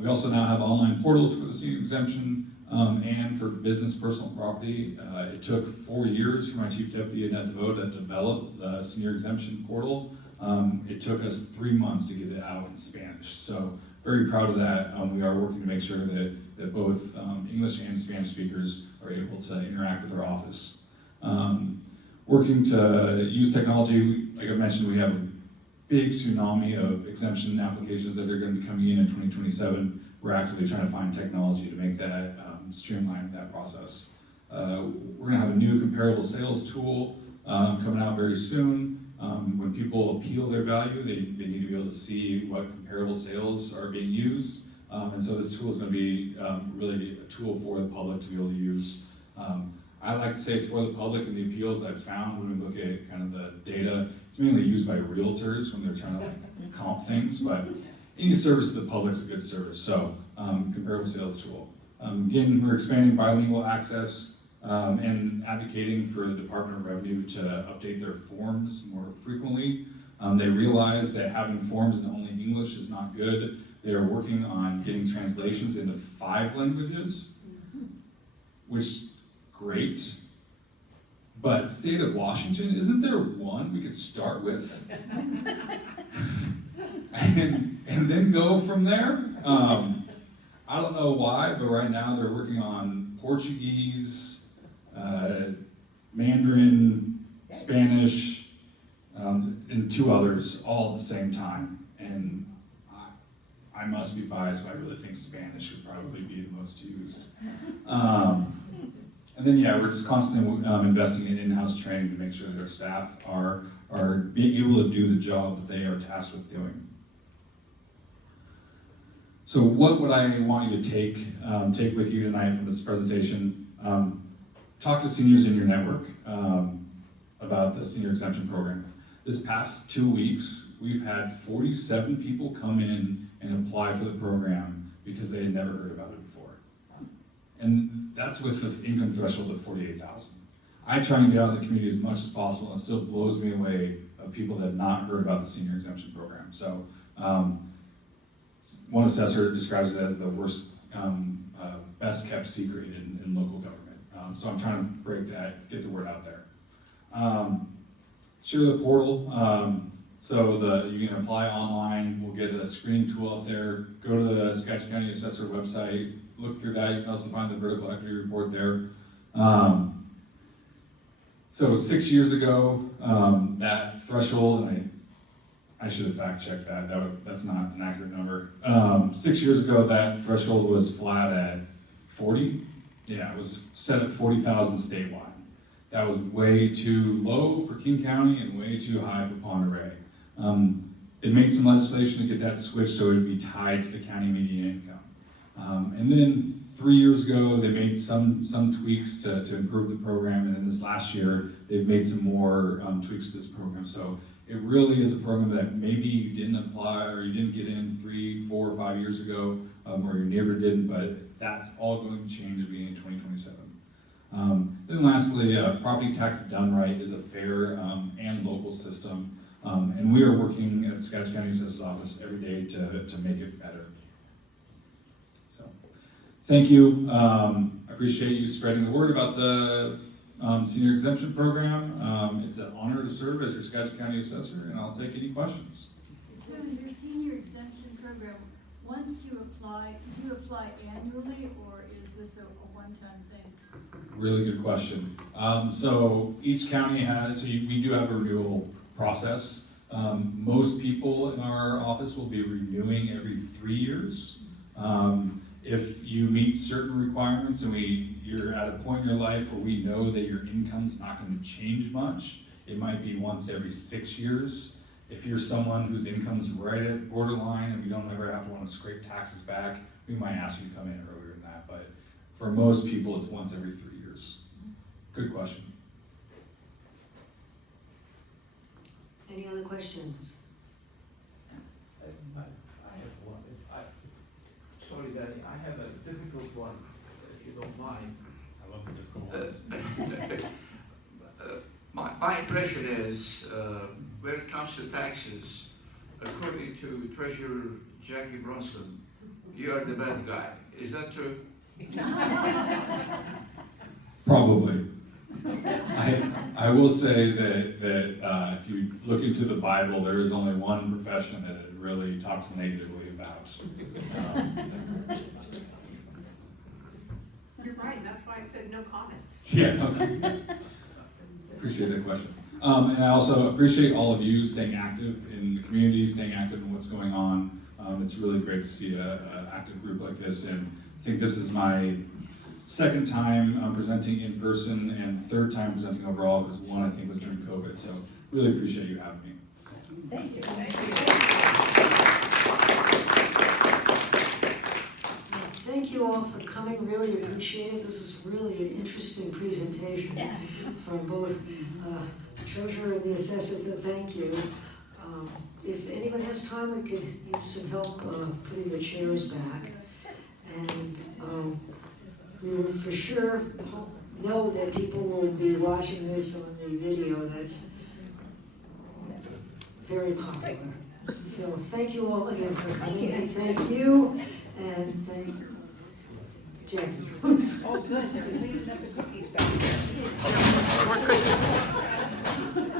We also now have online portals for the senior exemption and for business personal property. It took 4 years for my chief deputy Annette DeVoe to develop the senior exemption portal. It took us 3 months to get it out in Spanish. So very proud of that. We are working to make sure that both English and Spanish speakers are able to interact with our office. Working to use technology, like I mentioned, we have a big tsunami of exemption applications that are going to be coming in 2027. We're actively trying to find technology to make that streamline that process. We're going to have a new comparable sales tool coming out very soon. When people appeal their value, they need to be able to see what comparable sales are being used. And so this tool is going to be really a tool for the public to be able to use. I like to say it's for the public, and the appeals I've found when we look at kind of the data, it's mainly used by realtors when they're trying to like comp things, but any service to the public is a good service. So comparable sales tool. Again, we're expanding bilingual access and advocating for the Department of Revenue to update their forms more frequently. They realize that having forms in only English is not good. They are working on getting translations into 5 languages, which great. But state of Washington, isn't there one we could start with? and then go from there? I don't know why, but right now they're working on Portuguese, Mandarin, Spanish, and 2 others all at the same time. And I must be biased, but I really think Spanish would probably be the most used. And then, yeah, we're just constantly investing in in-house training to make sure that our staff are being able to do the job that they are tasked with doing. So what would I want you to take with you tonight from this presentation? Talk to seniors in your network about the senior exemption program. This past 2 weeks, we've had 47 people come in and apply for the program because they had never heard about it before. And that's with the income threshold of $48,000. I try and get out of the community as much as possible, and it still blows me away of people that have not heard about the senior exemption program. So one assessor describes it as the worst, best kept secret in local government. So I'm trying to break that, get the word out there. Share the portal. So you can apply online. We'll get a screening tool up there. Go to the Sketch County Assessor website. Look through that. You can also find the vertical equity report there. So 6 years ago, that threshold, and I should have fact checked that. That's not an accurate number. 6 years ago, that threshold was flat at 40. Yeah, it was set at 40,000 statewide. That was way too low for King County and way too high for Pend Oreille. They made some legislation to get that switched so it would be tied to the county median income. And then 3 years ago, they made some tweaks to improve the program, and then this last year, they've made some more tweaks to this program. So it really is a program that maybe you didn't apply or you didn't get in 3, 4, or 5 years ago, or your neighbor didn't, but that's all going to change beginning in 2027. Then lastly, property tax done right is a fair and local system, and we are working at the Scotch County Assessor's Office every day to make it better. So, thank you. I appreciate you spreading the word about the senior exemption program. It's an honor to serve as your Scotch County Assessor, and I'll take any questions. So your senior exemption program, once you apply, do you apply annually or is this a one-time thing? Really good question. So each county has, we do have a renewal process. Most people in our office will be renewing every 3 years. If you meet certain requirements and you're at a point in your life where we know that your income's not going to change much, it might be once every 6 years. If you're someone whose income's right at borderline and we don't ever have to want to scrape taxes back, we might ask you to come in earlier than that. But for most people, it's once every 3 years. Good question. Any other questions? I have one. Sorry, Danny, I have a difficult one, if you don't mind. I love the difficult ones. My impression is, when it comes to taxes, according to Treasurer Jackie Brunson, you are the bad guy. Is that true? Probably. I will say that if you look into the Bible, there is only one profession that it really talks negatively about. You're right, that's why I said no comments. Yeah, okay. Appreciate that question. And I also appreciate all of you staying active in the community, staying active in what's going on. It's really great to see an active group like this, and I think this is my second time presenting in person and third time presenting overall, because one I think was during COVID, so really appreciate you having me. Thank you. Thank you all for coming, really appreciate it. This is really an interesting presentation Yeah. from both Treasurer and the Assessor, so thank you. If anyone has time, we could use some help putting the chairs back. And we will for sure know that people will be watching this on the video. That's very popular. So thank you all again for coming, and thank you, and thank Jackie. Oh, good, they're cleaning up the cookies back there. More cookies.